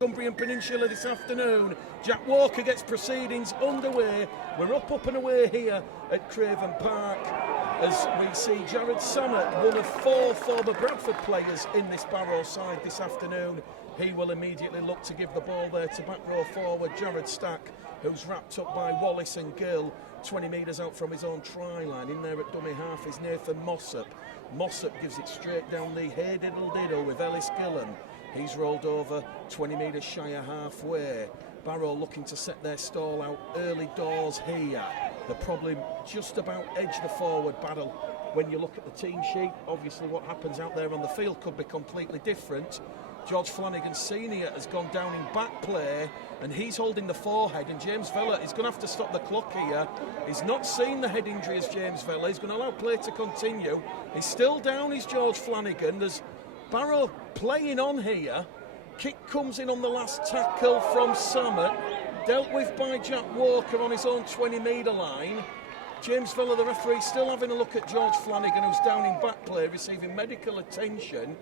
Cumbrian Peninsula this afternoon. Jack Walker gets proceedings underway. We're up and away here at Craven Park as we see Jared Sammett, one of 4 former Bradford players in this Barrow side this afternoon. He will immediately look to give the ball there to back row forward Jared Stack, who's wrapped up by Wallace and Gill, 20 metres out from his own try line. In there at dummy half is Nathan Mossop. Mossop gives it straight down the hey diddle diddle with Ellis Gillen. He's rolled over 20 metres shy of halfway. Barrow looking to set their stall out early doors here. They're probably just about edge the forward battle. When you look at the team sheet, obviously what happens out there on the field could be completely different. George Flanagan Senior has gone down in back play and he's holding the forehead, and James Vella is going to have to stop the clock here. He's not seen the head injury as James Vella. He's going to allow play to continue. He's still down, is George Flanagan. There's Barrow playing on here. Kick comes in on the last tackle from Sammett, dealt with by Jack Walker on his own 20 metre line. James Vella, the referee, still having a look at George Flanagan, who's down in back play, receiving medical attention,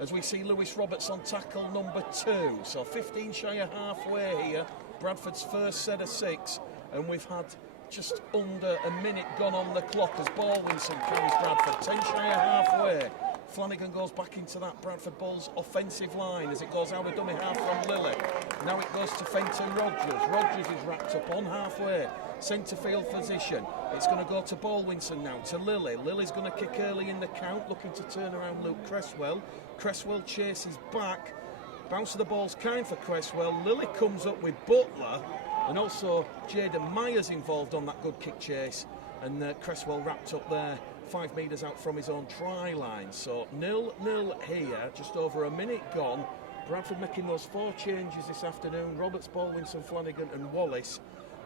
as we see Lewis Roberts on tackle number 2. So 15 shy of halfway here, Bradford's first set of 6, and we've had just under a minute gone on the clock as Baldwinson carries Bradford 10 shy of halfway. Flanagan goes back into that Bradford Bulls offensive line as it goes out of dummy half from Lilly. Now it goes to Fenton Rogers. Rogers is wrapped up on halfway, centre field position. It's going to go to Baldwinson now, to Lilly. Lilly's going to kick early in the count, looking to turn around Luke Cresswell. Cresswell chases back. Bounce of the ball's kind for Cresswell. Lilly comes up with Butler, and also Jaden Myers involved on that good kick chase. And Cresswell wrapped up there 5 metres out from his own try line. So 0-0 here, just over a minute gone. Bradford making those 4 changes this afternoon. Roberts, Baldwinson, Flanagan and Wallace,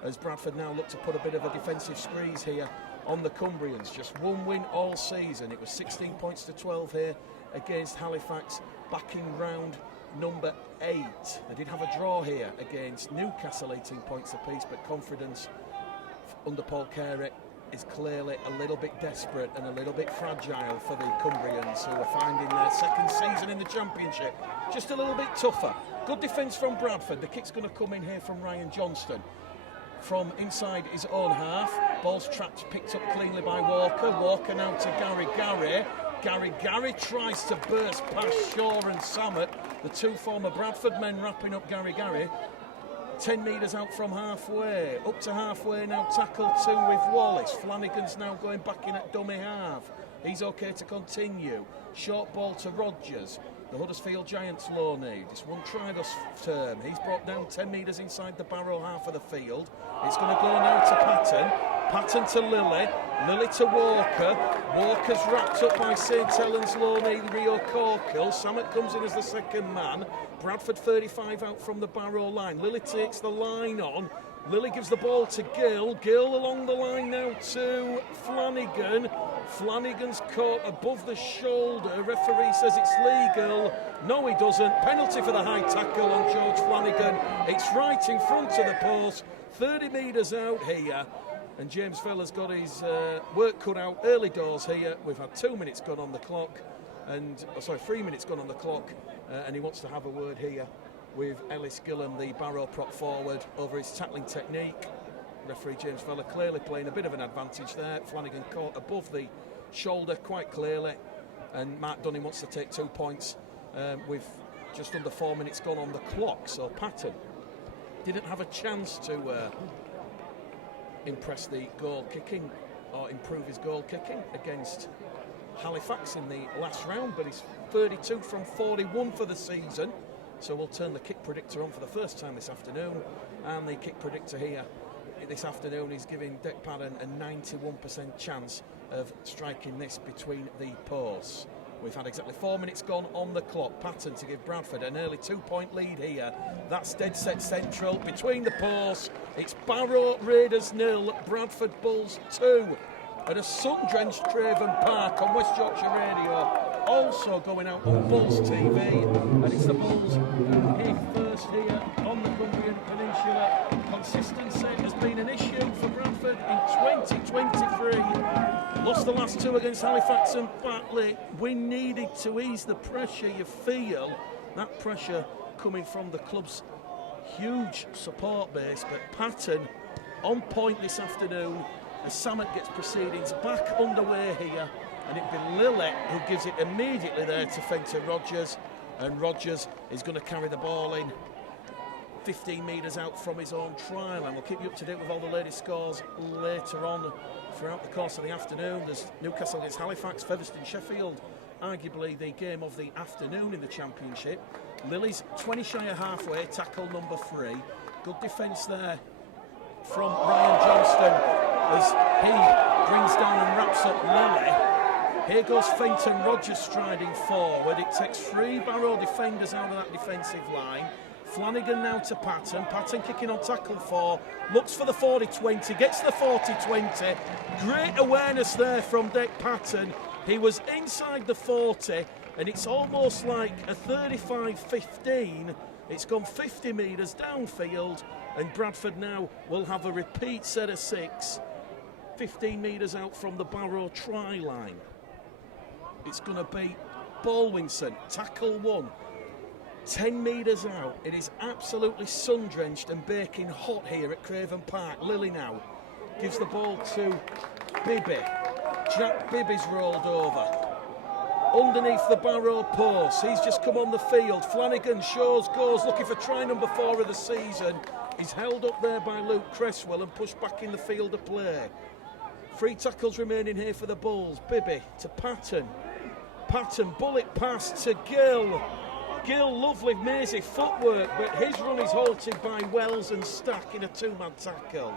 as Bradford now look to put a bit of a defensive squeeze here on the Cumbrians. Just 1 win all season. It was 16 points to 12 here against Halifax back in round number 8. They did have a draw here against Newcastle, 18 points apiece, but confidence under Paul Carey is clearly a little bit desperate and a little bit fragile for the Cumbrians, who are finding their second season in the Championship just a little bit tougher. Good defence from Bradford. The kick's going to come in here from Ryan Johnston from inside his own half. Ball's trapped, picked up cleanly by Walker. Walker now to Gary. Gary tries to burst past Shaw and Sammett, the 2 former Bradford men wrapping up Gary. 10 metres out from halfway, up to halfway now, tackle 2 with Wallace. Flanagan's now going back in at dummy half. He's okay to continue. Short ball to Rogers. The Huddersfield Giants low need. It's one try this term. He's brought down 10 metres inside the Barrow half of the field. It's going to go now to Patton. Patton to Lilly. Lilly to Walker. Walker's wrapped up by St Helens low need Rio Corkill. Sammett comes in as the second man. Bradford 35 out from the Barrow line. Lilly takes the line on. Lilly gives the ball to Gill. Gill along the line now to Flanagan. Flanagan's caught above the shoulder. Referee says it's legal. No, he doesn't. Penalty for the high tackle on George Flanagan. It's right in front of the post. 30 metres out here. And James Vella's got his work cut out early doors here. We've had 2 minutes gone on the clock. And 3 minutes gone on the clock. And he wants to have a word here with Ellis Gillen, the Barrow prop forward, over his tackling technique. Referee James Vella clearly playing a bit of an advantage there. Flanagan caught above the shoulder quite clearly, and Mark Dunning wants to take 2 points with just under 4 minutes gone on the clock. So Patton didn't have a chance to impress the goal kicking or improve his goal kicking against Halifax in the last round, but he's 32 from 41 for the season. So we'll turn the kick predictor on for the first time this afternoon, and the kick predictor here this afternoon is giving Dec Padden a 91% chance of striking this between the posts. We've had exactly 4 minutes gone on the clock. Patton to give Bradford an early 2-point lead here. That's dead set central between the posts. It's Barrow Raiders 0, Bradford Bulls 2 at a sun-drenched Craven Park on West Yorkshire Radio. Also going out on Bulls TV, and it's the Bulls who hit first here on the Cumbrian Peninsula. Consistency has been an issue for Bradford in 2023. Lost the last 2 against Halifax and Batley. We needed to ease the pressure. You feel that pressure coming from the club's huge support base, but Patton on point this afternoon as Samet gets proceedings back underway here, and it'll be Lilly who gives it immediately there to Fenton Rogers, and Rogers is going to carry the ball in 15 metres out from his own try line. We'll keep you up to date with all the latest scores later on throughout the course of the afternoon. There's Newcastle against Halifax, Featherstone, Sheffield, arguably the game of the afternoon in the Championship. Lilly's 20 shy of halfway, tackle number 3. Good defence there from Ryan Johnston as he brings down and wraps up Lilly. Here goes Fenton Rogers striding forward. It takes 3 Barrow defenders out of that defensive line. Flanagan now to Patton. Patton kicking on tackle 4. Looks for the 40-20. Gets the 40-20. Great awareness there from Dick Patton. He was inside the 40, and it's almost like a 35-15. It's gone 50 metres downfield, and Bradford now will have a repeat set of 6, 15 metres out from the Barrow try line. It's going to be Baldwinson, tackle 1, 10 metres out. It is absolutely sun-drenched and baking hot here at Craven Park. Lilly now gives the ball to Bibby. Jack Bibby's rolled over underneath the Barrow post. He's just come on the field. Flanagan goes looking for try number 4 of the season. He's held up there by Luke Cresswell and pushed back in the field of play. 3 tackles remaining here for the Bulls. Bibby to Patton. Patton, bullet pass to Gill. Gill, lovely, mazy footwork, but his run is halted by Wells and Stack in a 2-man tackle.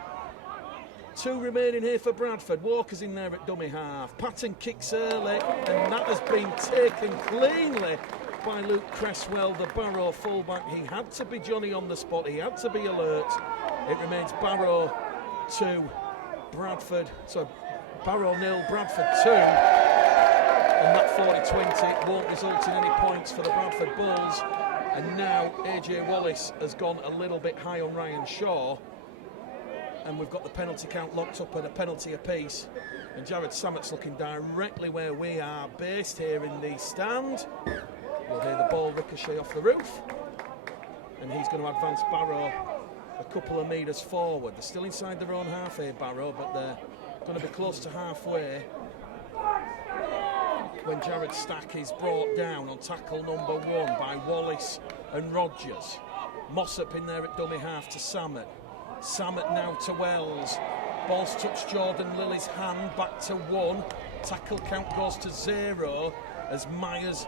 2 remaining here for Bradford. Walker's in there at dummy half. Patton kicks early, and that has been taken cleanly by Luke Cresswell, the Barrow fullback. He had to be Johnny on the spot. He had to be alert. It remains Barrow 2, Bradford. So Barrow 0, Bradford 2. And that 40-20 won't result in any points for the Bradford Bulls. And now AJ Wallace has gone a little bit high on Ryan Shaw. And we've got the penalty count locked up at a penalty apiece. And Jared Samet's looking directly where we are based here in the stand. We'll hear the ball ricochet off the roof. And he's going to advance Barrow a couple of metres forward. They're still inside their own half here, Barrow, but they're going to be close to halfway when Jared Stack is brought down on tackle number 1 by Wallace and Rogers. Mossop in there at dummy half to Samet. Samet now to Wells. Ball's touched Jordan Lilly's hand, back to 1. Tackle count goes to 0 as Myers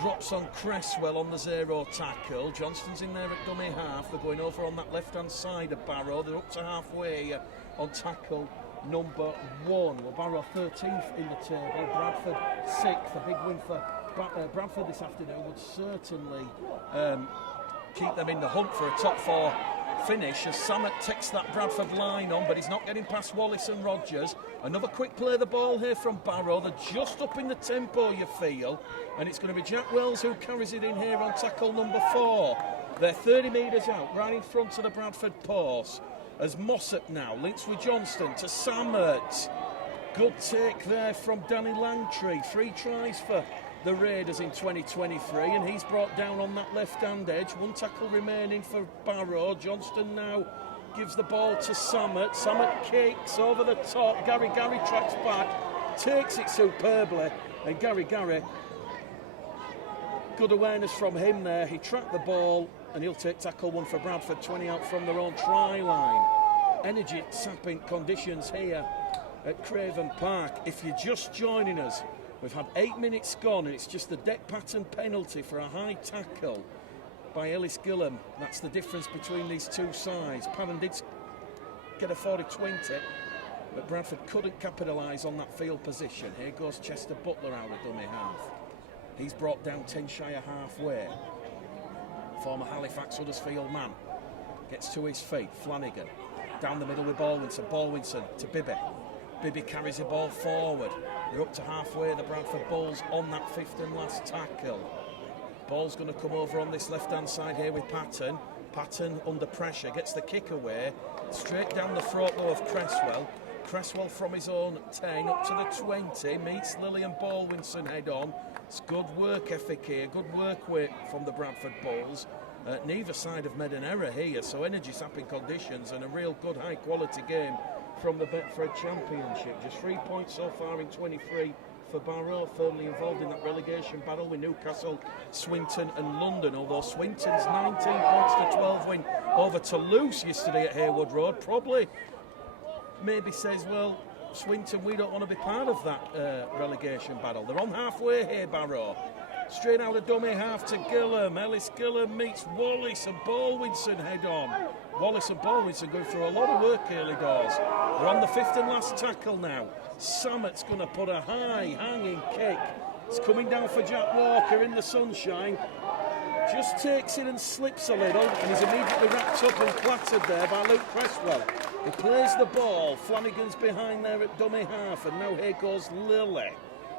drops on Cresswell on the 0 tackle. Johnston's in there at dummy half. They're going over on that left-hand side of Barrow. They're up to halfway on tackle number 1. Well, Barrow 13th in the table. Bradford 6th. A big win for Bradford this afternoon would certainly keep them in the hunt for a top 4 finish as Samet takes that Bradford line on, but he's not getting past Wallace and Rogers. Another quick play of the ball here from Barrow. They're just up in the tempo, you feel, and it's going to be Jack Wells who carries it in here on tackle number 4. They're 30 metres out, right in front of the Bradford post, as Mossop now links with Johnston to Samet. Good take there from Danny Langtree. 3 tries for the Raiders in 2023, and he's brought down on that left-hand edge. 1 tackle remaining for Barrow. Johnston now gives the ball to Samet. Samet kicks over the top. Gary tracks back, takes it superbly, and Gary, good awareness from him there. He tracked the ball, and he'll take tackle 1 for Bradford, 20 out from their own try line. Energy sapping conditions here at Craven Park. If you're just joining us, we've had 8 minutes gone, and it's just the Deck Patton penalty for a high tackle by Ellis Gillam. That's the difference between these 2 sides. Patton did get a 40-20, but Bradford couldn't capitalise on that field position. Here goes Chester Butler out of dummy half. He's brought down 10 shy of halfway. Former Halifax Huddersfield man gets to his feet. Flanagan down the middle with Baldwinson to Bibby. Bibby carries the ball forward. They're up to halfway, the Bradford Bulls on that 5th and last tackle. Ball's going to come over on this left-hand side here with Patton. Patton under pressure, gets the kick away. Straight down the throat though of Cresswell. Cresswell from his own 10 up to the 20. Meets Lilly and Baldwinson head on. It's good work ethic here, good work rate from the Bradford Bulls. Neither side have made an error here, so energy-sapping conditions and a real good high-quality game from the Betfred Championship. Just 3 points so far in 23 for Barrow, firmly involved in that relegation battle with Newcastle, Swinton and London, although Swinton's 19 points to 12 win over Toulouse yesterday at Haywood Road probably maybe says, well, Swinton, we don't want to be part of that relegation battle. They're on halfway here, Barrow. Straight out of dummy half to Gillam. Ellis Gillam meets Wallace and Baldwinson head on. Wallace and Baldwinson going through a lot of work early doors. They're on the fifth and last tackle now. Sammett's going to put a high hanging kick. It's coming down for Jack Walker in the sunshine. Just takes it and slips a little, and he's immediately wrapped up and clattered there by Luke Cresswell. He plays the ball. Flanagan's behind there at dummy half, and now here goes Lilly.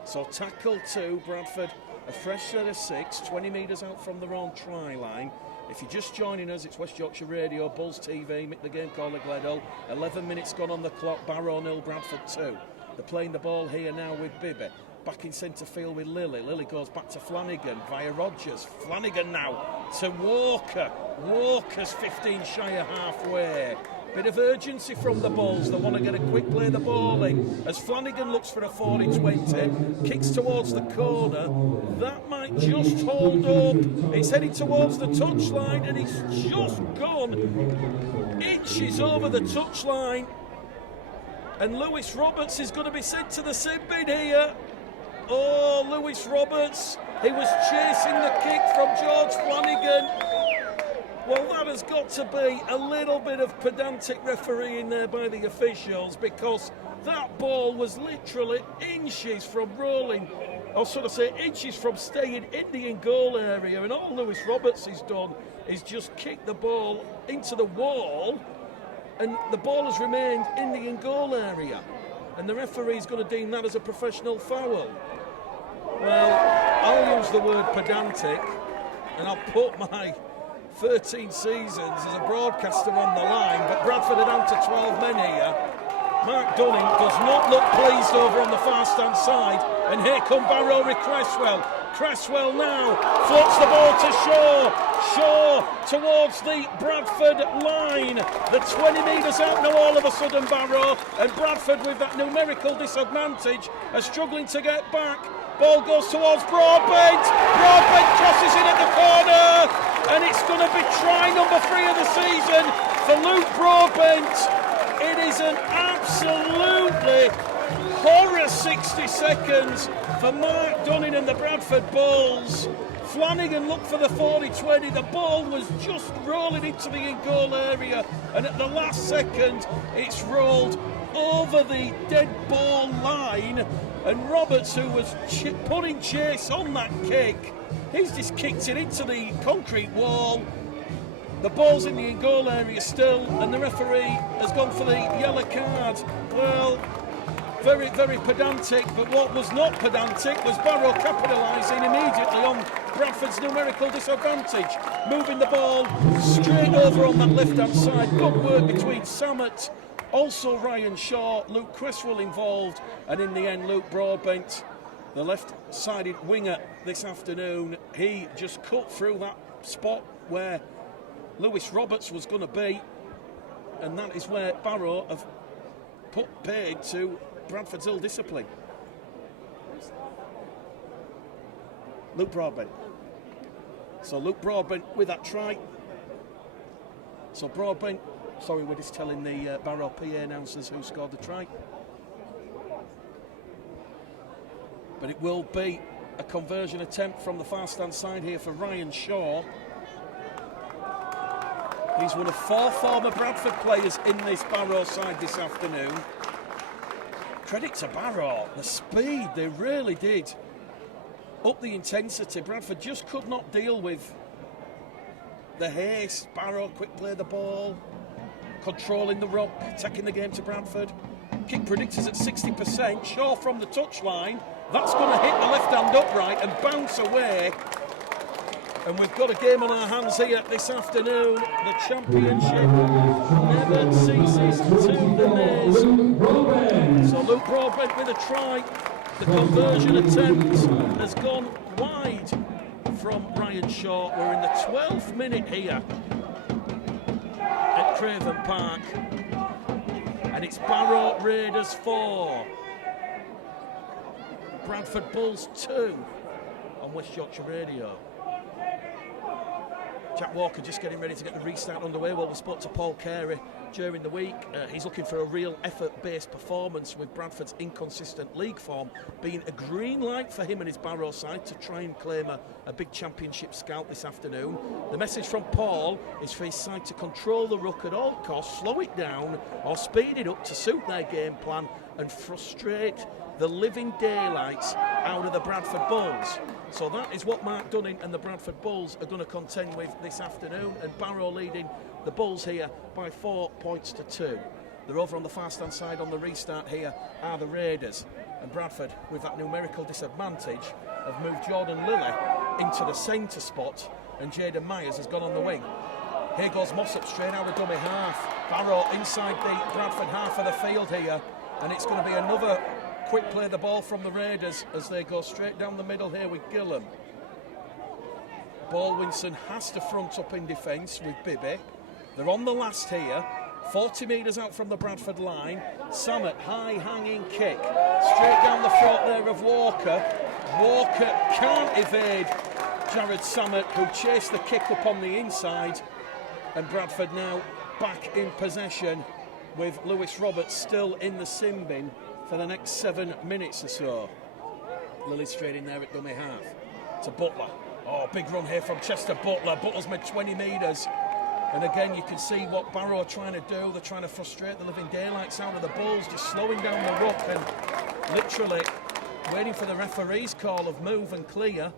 So tackle 2, Bradford. A fresh set of 6, 20 metres out from their own try line. If you're just joining us, it's West Yorkshire Radio, Bulls TV, the game called the Gledo. 11 minutes gone on the clock, Barrow 0, Bradford 2. They're playing the ball here now with Bibby. Back in centre field with Lilly. Lilly goes back to Flanagan via Rogers. Flanagan now to Walker. Walker's 15 shy of halfway. Bit of urgency from the Bulls. They want to get a quick play the ball in. As Flanagan looks for a 40-20, kicks towards the corner. That might just hold up. It's heading towards the touchline, and it's just gone inches over the touchline. And Lewis Roberts is going to be sent to the sin bin here. Oh, Lewis Roberts. He was chasing the kick from George Flanagan. Well, that has got to be a little bit of pedantic refereeing there by the officials, because that ball was literally inches from rolling, or sort of say inches from staying in the in-goal area, and all Lewis Roberts has done is just kick the ball into the wall, and the ball has remained in the in-goal area, and the referee is going to deem that as a professional foul. Well, I'll use the word pedantic, and I'll put my 13 seasons as a broadcaster on the line, but Bradford are down to 12 men here. Mark Dunning does not look pleased over on the far stand side, and here come Barrow with Cresswell. Cresswell now floats the ball to Shaw. Shaw towards the Bradford line. The 20 metres out now all of a sudden, Barrow, and Bradford with that numerical disadvantage are struggling to get back. Ball goes towards Broadbent. Broadbent crosses in at the corner. And it's going to be try number 3 of the season for Luke Broadbent. It is an absolutely horror 60 seconds for Mark Dunning and the Bradford Bulls. Flanagan looked for the 40-20. The ball was just rolling into the in-goal area. And at the last second, it's rolled over the dead ball line. And Roberts, who was putting chase on that kick, he's just kicked it into the concrete wall. The ball's in the in-goal area still, and the referee has gone for the yellow card. Well, very, very pedantic, but what was not pedantic was Barrow capitalising immediately on Bradford's numerical disadvantage, moving the ball straight over on that left-hand side. Good work between Sammet, also Ryan Shaw, Luke Cresswell involved, and in the end Luke Broadbent, the left-sided winger this afternoon. He just cut through that spot where Lewis Roberts was going to be, and that is where Barrow have put paid to Bradford's ill discipline. Luke Broadbent. So Luke Broadbent with that try. So Broadbent, sorry, we're just telling the Barrow PA announcers who scored the try. But it will be a conversion attempt from the far stand side here for Ryan Shaw. He's one of 4 former Bradford players in this Barrow side this afternoon. Credit to Barrow, the speed, they really did up the intensity. Bradford just could not deal with the haste. Barrow quick play the ball, controlling the ruck, taking the game to Bradford. Kick predictors at 60%. Shaw from the touchline. That's going to hit the left-hand upright and bounce away. And we've got a game on our hands here this afternoon. The championship never ceases to amaze. So Luke Broadbent with a try. The conversion attempt has gone wide from Ryan Shaw. We're in the 12th minute here at Craven Park. And it's Barrow Raiders 4. Bradford Bulls 2 on West Yorkshire Radio. Jack Walker just getting ready to get the restart underway. Well, we spoke to Paul Carey during the week. He's looking for a real effort-based performance, with Bradford's inconsistent league form being a green light for him and his Barrow side to try and claim a big championship scalp this afternoon. The message from Paul is for his side to control the ruck at all costs, slow it down or speed it up to suit their game plan and frustrate the living daylights out of the Bradford Bulls. So that is what Mark Dunning and the Bradford Bulls are going to contend with this afternoon, and Barrow leading the Bulls here by 4 points to 2. They're over on the far stand side on the restart here are the Raiders, and Bradford, with that numerical disadvantage, have moved Jordan Lilly into the centre spot, and Jaden Myers has gone on the wing. Here goes Mossop straight out of dummy half. Barrow inside the Bradford half of the field here, and it's going to be another quick play the ball from the Raiders as they go straight down the middle here with Gillam. Baldwinson has to front up in defence with Bibby. They're on the last here, 40 metres out from the Bradford line. Samet, high hanging kick, straight down the throat there of Walker. Walker can't evade Jared Samet, who chased the kick up on the inside, and Bradford now back in possession with Lewis Roberts still in the sin bin for the next 7 minutes or so. Lily straight in there at dummy half to Butler. Oh, big run here from Chester Butler. Butler's made 20 metres. And again, you can see what Barrow are trying to do. They're trying to frustrate the living daylights out of the Bulls, just slowing down the ruck and literally waiting for the referee's call of move and clear.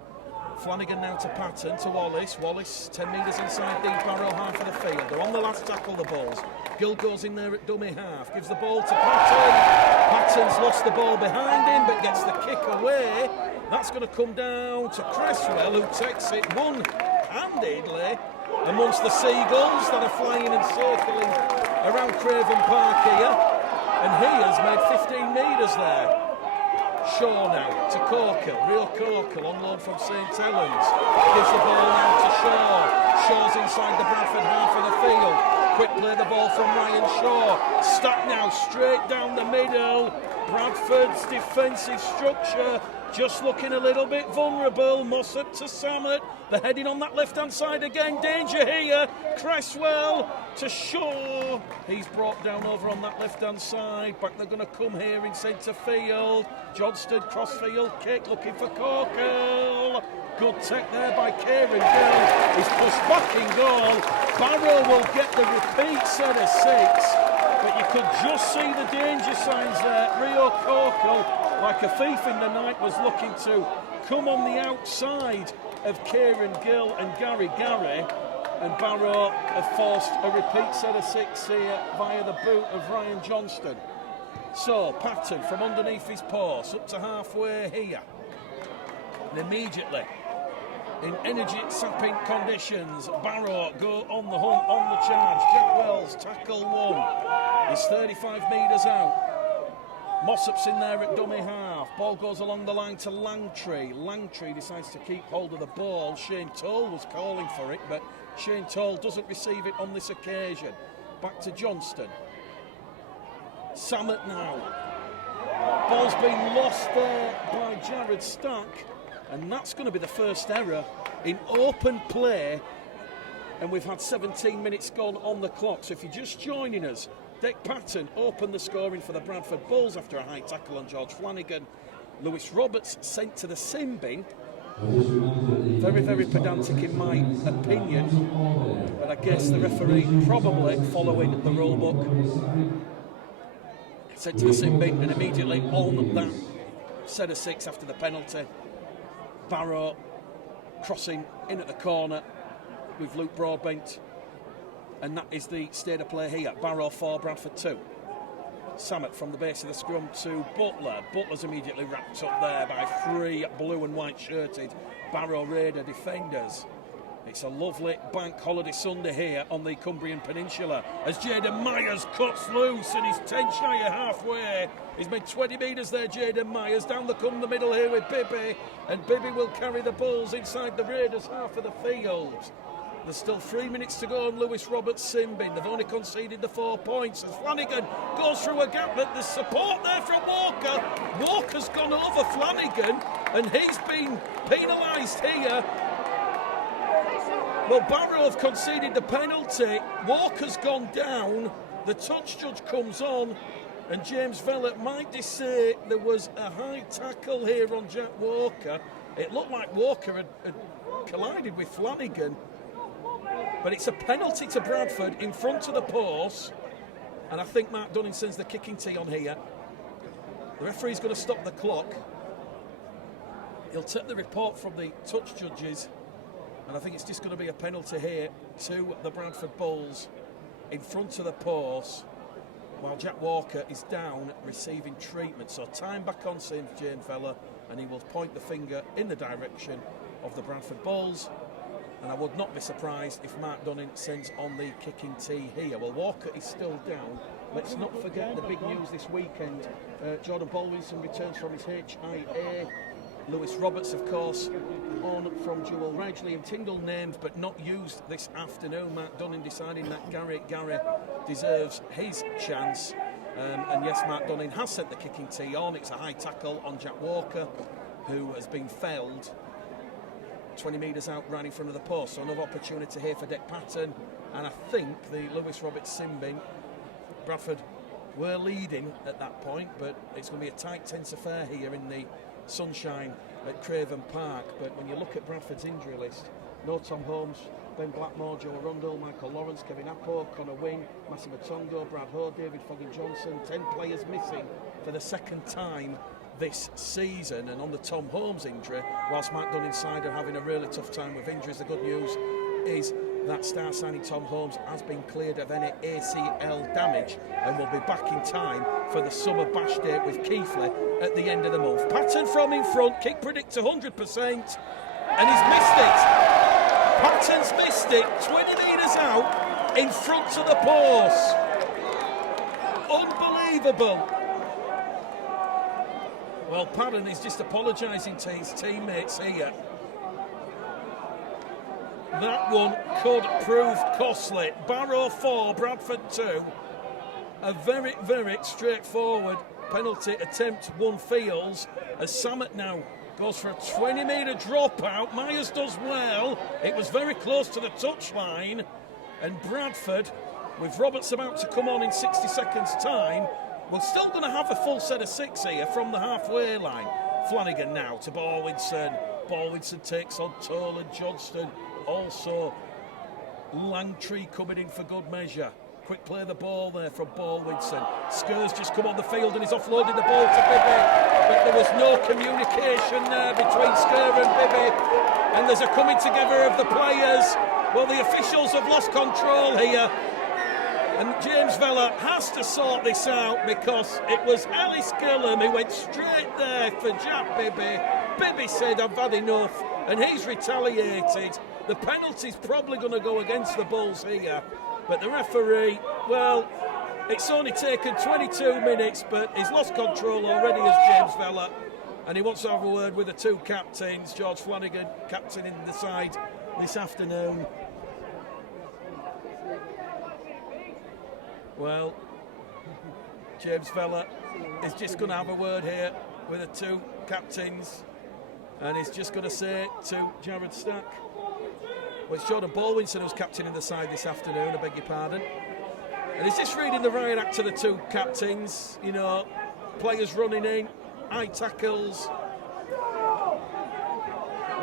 Flanagan now to Patton, to Wallace. Wallace 10 metres inside the Barrow half of the field. They're on the last tackle, the Bulls. Gill goes in there at dummy half, gives the ball to Patton. Patton's lost the ball behind him, but gets the kick away. That's going to come down to Cresswell, who takes it one-handedly amongst the seagulls that are flying and circling around Craven Park here. And he has made 15 metres there. Shaw now to Corkle, real Corkle on loan from St Helens. Gives the ball now to Shaw. Shaw's inside the Bradford half of the field. Quick play the ball from Ryan Shaw. Stack now straight down the middle. Bradford's defensive structure just looking a little bit vulnerable. Mossop to Samet. They're heading on that left-hand side again. Danger here. Cresswell to Shaw. He's brought down over on that left-hand side. Back they're going to come here in centre field. Johnston crossfield kick looking for Corkle. Good tech there by Kieran Gill. He's pushed back in goal. Barrow will get the repeat set of 6. But you could just see the danger signs there. Rio Corkle, like a thief in the night, was looking to come on the outside of Kieran Gill and Gary, and Barrow have forced a repeat set of 6 here via the boot of Ryan Johnston. So Patton from underneath his post up to halfway here, and immediately in energy-sapping conditions, Barrow go on the hunt, on the charge. Jack Wells, tackle 1. He's 35 metres out. Mossop's in there at dummy half. Ball goes along the line to Langtree. Langtree decides to keep hold of the ball. Shane Toll was calling for it, but Shane Toll doesn't receive it on this occasion. Back to Johnston. Samet now. Ball's been lost there by Jared Stack, and that's going to be the first error in open play, and we've had 17 minutes gone on the clock. So if you're just joining us, Dick Patton opened the scoring for the Bradford Bulls after a high tackle on George Flanagan. Lewis Roberts sent to the sin bin. Very, very pedantic in my opinion, but I guess the referee probably following the rule book. Sent to the sin bin, and immediately on that set of 6 after the penalty. Barrow crossing in at the corner with Luke Broadbent, and that is the state of play here. Barrow 4, Bradford 2. Samet from the base of the scrum to Butler. Butler's immediately wrapped up there by 3 blue and white shirted Barrow Raider defenders. It's a lovely bank holiday Sunday here on the Cumbrian Peninsula as Jaden Myers cuts loose and he's 10 shy of halfway. He's made 20 metres there, Jaden Myers. Down the middle here with Bibby, and Bibby will carry the Bulls inside the Raiders' half of the field. There's still 3 minutes to go on Lewis Roberts Simbin. They've only conceded the 4 points as Flanagan goes through a gap, but there's support there from Walker. Walker's gone over Flanagan and he's been penalised here. Well, Barrow have conceded the penalty. Walker's gone down. The touch judge comes on, and James Vellett might say there was a high tackle here on Jack Walker. It looked like Walker had collided with Flanagan. But it's a penalty to Bradford in front of the post. And I think Mark Dunning sends the kicking tee on here. The referee's going to stop the clock. He'll take the report from the touch judges. And I think it's just going to be a penalty here to the Bradford Bulls in front of the post while Jack Walker is down receiving treatment. So time back on James Vellett, and he will point the finger in the direction of the Bradford Bulls. And I would not be surprised if Mark Dunning sends on the kicking tee here. Well, Walker is still down. Let's not forget the big news this weekend. Jordan Baldwinson returns from his HIA. Lewis Roberts, of course, on from Jewel Ridge. Liam Tyndall named but not used this afternoon. Mark Dunning deciding that Gary deserves his chance. And yes, Mark Dunning has sent the kicking tee on. It's a high tackle on Jack Walker, who has been felled 20 metres out right in front of the post. So another opportunity here for Dick Patton. And I think the Lewis Roberts Simbin, Bradford were leading at that point, but it's going to be a tight, tense affair here in the sunshine at Craven Park. But when you look at Bradford's injury list, no Tom Holmes, Ben Blackmore, Joe Rundle, Michael Lawrence, Kevin Appo, Connor Wing, Massimo Tongo, Brad Ho, David Foggin Johnson, 10 players missing for the second time this season. And on the Tom Holmes injury, whilst Mark Dunning side are having a really tough time with injuries, the good news is that star signing Tom Holmes has been cleared of any ACL damage and will be back in time for the summer bash date with Keighley at the end of the month. Patton from in front, kick predict 100%, and he's missed it. Patton's missed it, 20 metres out in front of the post. Unbelievable. Well, Patton is just apologising to his teammates here. That one could prove costly. Barrow 4, Bradford 2. A very, very straightforward penalty attempt, one feels, as Samet now goes for a 20-metre dropout. Myers does well. It was very close to the touchline. And Bradford, with Roberts about to come on in 60 seconds' time, we're still going to have a full set of 6 here from the halfway line. Flanagan now to Baldwinson. Baldwinson takes on Tolan Johnston. Also, Langtree coming in for good measure. Quick play of the ball there from Baldwinson. Skurs just come on the field and he's offloaded the ball to Bibby. But there was no communication there between Skurs and Bibby. And there's a coming together of the players. Well, the officials have lost control here. And James Vellett has to sort this out because it was Ellis Gillam who went straight there for Jack Bibby. Bibby said, I've had enough, and he's retaliated. The penalty's probably going to go against the Bulls here. But the referee, well, it's only taken 22 minutes, but he's lost control already as James Vellett. And he wants to have a word with the two captains. George Flanagan, captain in the side this afternoon. Well, James Vellett is just going to have a word here with the two captains, and he's just going to say to Jared Stack, well, it's Jordan Baldwinson who's captain in the side this afternoon, I beg your pardon, and he's just reading the riot act to the two captains, you know, players running in, high tackles.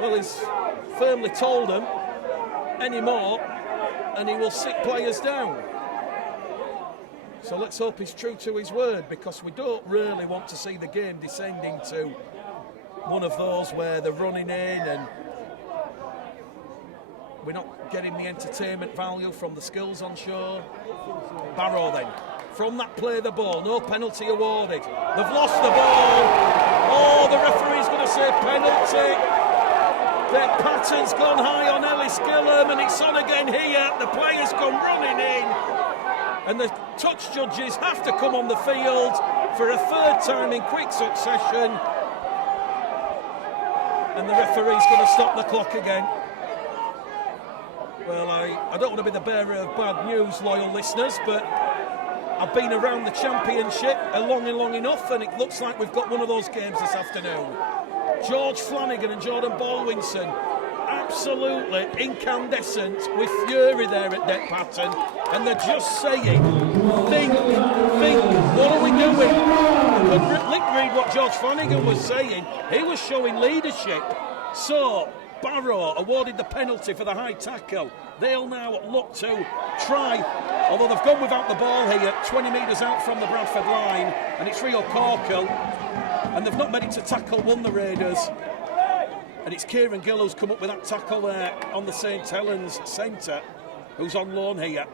Well, he's firmly told them any more and he will sit players down. So let's hope he's true to his word, because we don't really want to see the game descending to one of those where they're running in and we're not getting the entertainment value from the skills on show. Barrow then, from that play the ball, no penalty awarded. They've lost the ball. Oh, the referee's going to say penalty. Beck Patton's gone high on Ellis Gillum, and it's on again here. The players come running in, and the touch judges have to come on the field for a third time in quick succession. And the referee's going to stop the clock again. Well, I don't want to be the bearer of bad news, loyal listeners, but I've been around the championship long enough, and it looks like we've got one of those games this afternoon. George Flanagan and Jordan Baldwinson absolutely incandescent with fury there at Deck Patton, and they're just saying, think, what are we doing? I could read what George Flanagan was saying. He was showing leadership. So Barrow awarded the penalty for the high tackle. They'll now look to try, although they've gone without the ball here, 20 metres out from the Bradford line, and it's Rio Corkle, and they've not made it to tackle one, the Raiders. And it's Kieran Gill who's come up with that tackle there on the St Helens centre, who's on loan here.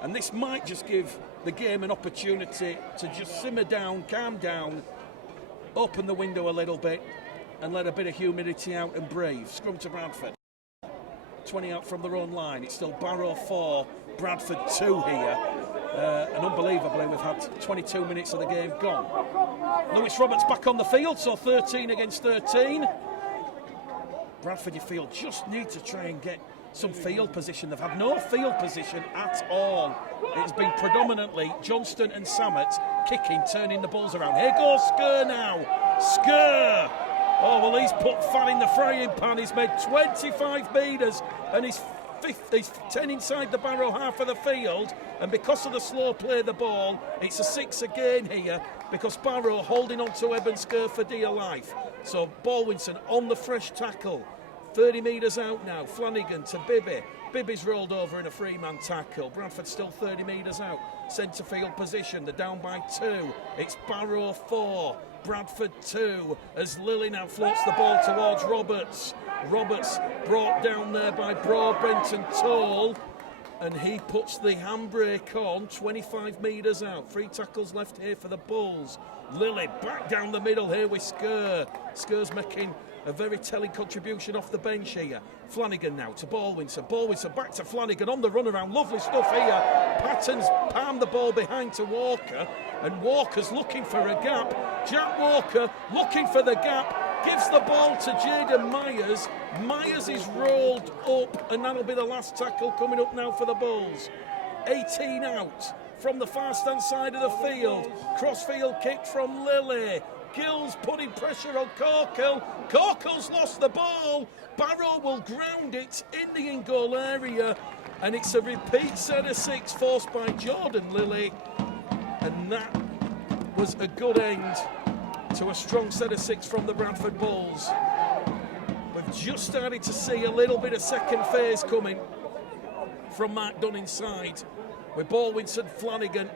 And this might just give the game an opportunity to just simmer down, calm down, open the window a little bit, and let a bit of humidity out and breathe. Scrum to Bradford. 20 out from their own line. It's still Barrow 4, Bradford 2 here. And unbelievably, we've had 22 minutes of the game gone. Lewis Roberts back on the field, so 13 against 13. Bradford, you feel, just need to try and get some field position. They've had no field position at all. It's been predominantly Johnston and Samet kicking, turning the balls around. Here goes Skur now. Skur! Oh, well, he's put fat in the frying pan. He's made 25 metres, and he's 10 inside the Barrow half of the field. And because of the slow play of the ball, it's a 6 again here, because Barrow holding on to Eben Skur for dear life. So Baldwinson on the fresh tackle. 30 metres out now. Flanagan to Bibby. Bibby's rolled over in a free-man tackle. Bradford still 30 metres out. Centre field position. They're down by 2. It's Barrow 4, Bradford 2, as Lilly now floats the ball towards Roberts. Roberts brought down there by Broadbent and Toll, and he puts the handbrake on, 25 metres out. 3 tackles left here for the Bulls. Lilly back down the middle here with Skur. Skur's making a very telling contribution off the bench here. Flanagan now to Baldwinson. Baldwinson back to Flanagan on the runaround. Lovely stuff here. Patton's palmed the ball behind to Walker, and Walker's looking for a gap. Jack Walker looking for the gap. Gives the ball to Jaden Myers. Myers is rolled up, and that'll be the last tackle coming up now for the Bulls. 18 out from the far stand side of the field. Crossfield kick from Lilly. Gill's putting pressure on Corkle. Corkle's lost the ball. Barrow will ground it in the in-goal area, and it's a repeat set of 6 forced by Jordan Lilly, and that was a good end to a strong set of 6 from the Bradford Bulls. We've just started to see a little bit of second phase coming from Mark Dunn inside, with Baldwinson, Flanagan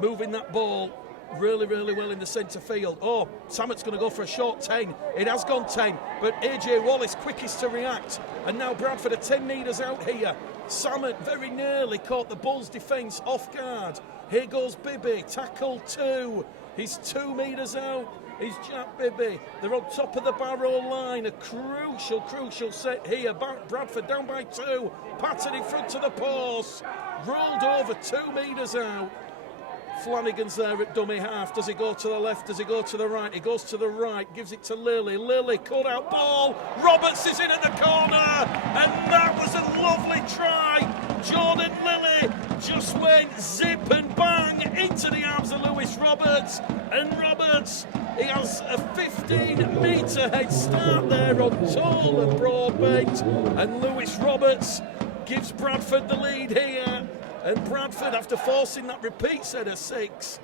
moving that ball really well in the centre field. Oh, Samet's going to go for a short 10. It has gone 10, but AJ Wallace quickest to react, and now Bradford are 10 metres out here. Samet very nearly caught the Bulls' defence off guard. Here goes Bibby, tackle 2. He's 2 metres out. He's Jack Bibby. They're on top of the Barrow line. A crucial set here. Bradford down by 2. Patton in front of the post. Rolled over 2 metres out. Flanagan's there at dummy half. Does he go to the left? Does he go to the right? He goes to the right, gives it to Lilly. Lilly, cut out ball. Roberts is in at the corner, and that was a lovely try. Jordan Lilly just went zip and bang into the arms of Lewis Roberts, and Roberts, he has a 15-metre head start there on Toll and Broadbent, and Lewis Roberts gives Bradford the lead here. And Bradford, after forcing that repeat set of 6,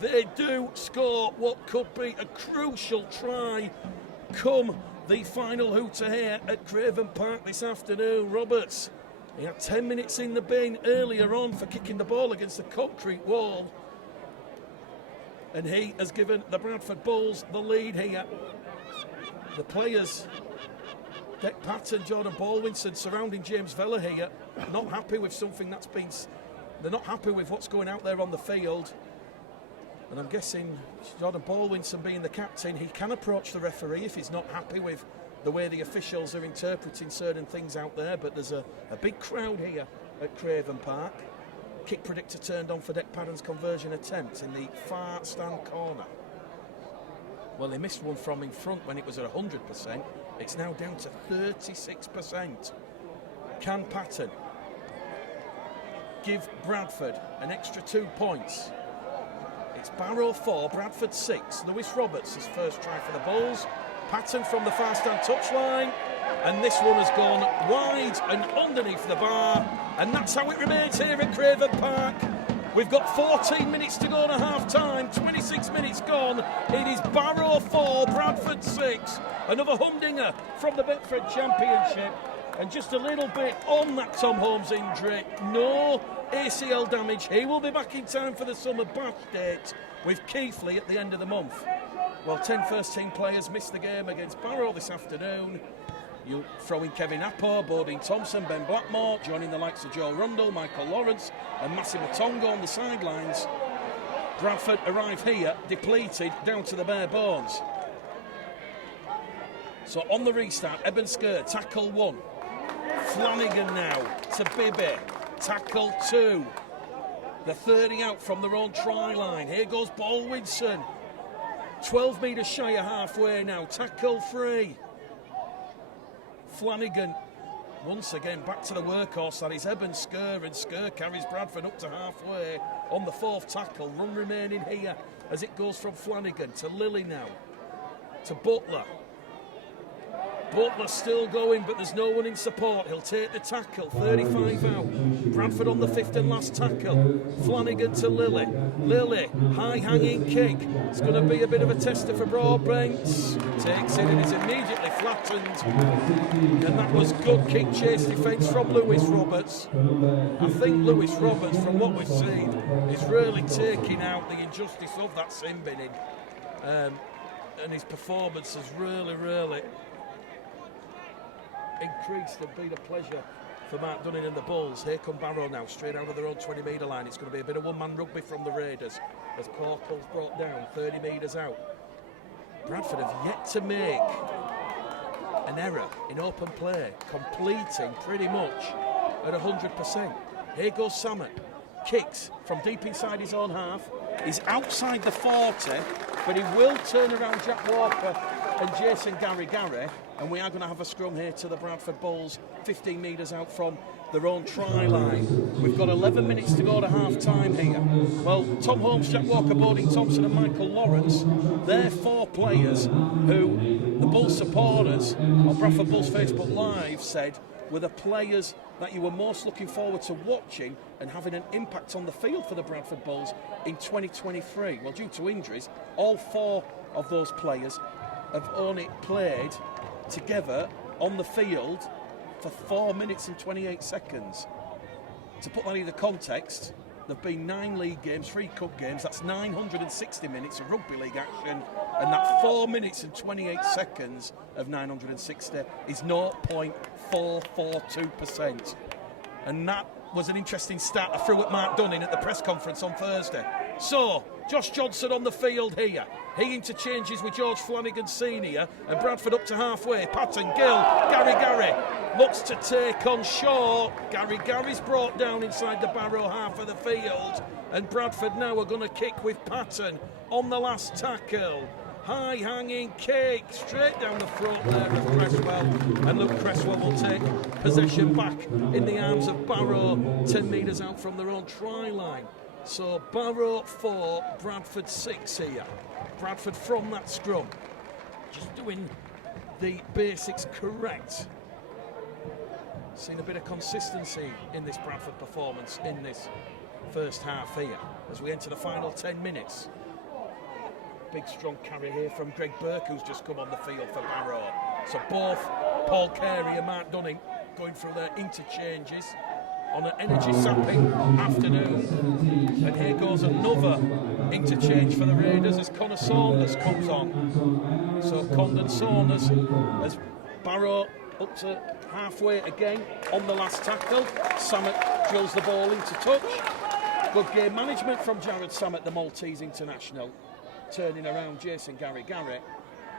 they do score what could be a crucial try come the final hooter here at Craven Park this afternoon. Roberts, he had 10 minutes in the bin earlier on for kicking the ball against the concrete wall, and he has given the Bradford Bulls the lead here. The players, Deck Patton, Jordan Baldwinson, surrounding James Vella here, not happy with something that's been... They're not happy with what's going out there on the field. And I'm guessing Jordan Baldwinson being the captain, he can approach the referee if he's not happy with the way the officials are interpreting certain things out there, but there's a big crowd here at Craven Park. Kick predictor turned on for Deck Padden's conversion attempt in the far stand corner. Well, they missed one from in front when it was at 100%. It's now down to 36%. Can Patton give Bradford an extra 2 points? It's Barrow 4, Bradford 6. Lewis Roberts' his first try for the Bulls. Patton from the far stand touchline, and this one has gone wide and underneath the bar, and that's how it remains here at Craven Park. We've got 14 minutes to go to half-time, 26 minutes gone. It is Barrow 4, Bradford 6. Another humdinger from the Betfred Championship, and just a little bit on that Tom Holmes injury. No ACL damage. He will be back in time for the summer bash date with Keighley at the end of the month. Well, 10 first-team players missed the game against Barrow this afternoon. You throw in Kevin Appo, Bodine Thompson, Ben Blackmore, joining the likes of Joe Rundle, Michael Lawrence and Massimo Tongo on the sidelines. Bradford arrive here depleted down to the bare bones. So on the restart, Eben Sker, tackle 1. Flanagan now to Bibby, tackle 2. The 30 out from their own try line. Here goes Baldwinson. 12 metres shy of halfway now, tackle 3. Flanagan once again back to the workhorse, that is Eben Sker, and Sker carries Bradford up to halfway on the 4th tackle. Run remaining here as it goes from Flanagan to Lilly now, to Butler. Butler still going, but there's no one in support. He'll take the tackle, 35 out. Bradford on the 5th and last tackle. Flanagan to Lilly. Lilly, high-hanging kick. It's going to be a bit of a tester for Broadbents. Takes it and is immediately flattened. And that was good kick chase defence from Lewis Roberts. I think Lewis Roberts, from what we've seen, is really taking out the injustice of that sin binning. And his performance has really increased and been a pleasure for Mark Dunning and the Bulls. Here come Barrow now, straight out of their own 20-metre line. It's going to be a bit of one-man rugby from the Raiders as Corkle's brought down 30 metres out. Bradford have yet to make an error in open play, completing pretty much at 100%. Here goes Samet, kicks from deep inside his own half. He's outside the 40, but he will turn around Jack Walker and Jason Gary, and we are going to have a scrum here to the Bradford Bulls, 15 metres out from their own try line. We've got 11 minutes to go to half-time here. Well, Tom Holmes, Jack Walker, Bodine Thompson and Michael Lawrence, they're 4 players who the Bulls supporters on Bradford Bulls Facebook Live said were the players that you were most looking forward to watching and having an impact on the field for the Bradford Bulls in 2023. Well, due to injuries, all 4 of those players have only played together on the field for 4 minutes and 28 seconds. To put that into context, there have been 9 league games, 3 cup games. That's 960 minutes of rugby league action, and that 4 minutes and 28 seconds of 960 is 0.442%. And that was an interesting stat I threw at Mark Dunning at the press conference on Thursday. So, Josh Johnson on the field here. He interchanges with George Flanagan Senior, and Bradford up to halfway. Patton, Gill, Gary looks to take on Shaw. Gary's brought down inside the Barrow half of the field, and Bradford now are going to kick with Patton on the last tackle. High hanging kick straight down the throat there of Cresswell, and Luke Cresswell will take possession back in the arms of Barrow, 10 metres out from their own try line. So Barrow 4, Bradford 6 here. Bradford from that scrum, just doing the basics correct. Seen a bit of consistency in this Bradford performance in this first half here as we enter the final 10 minutes. Big strong carry here from Greg Burke, who's just come on the field for Barrow. So both Paul Carey and Mark Dunning going through their interchanges on an energy-sapping afternoon. And here goes another interchange for the Raiders as Connor Saunders comes on. So Condon Saunders as Barrow up to halfway again on the last tackle. Samet drills the ball into touch. Good game management from Jared Samet, the Maltese international, turning around Jason Gary.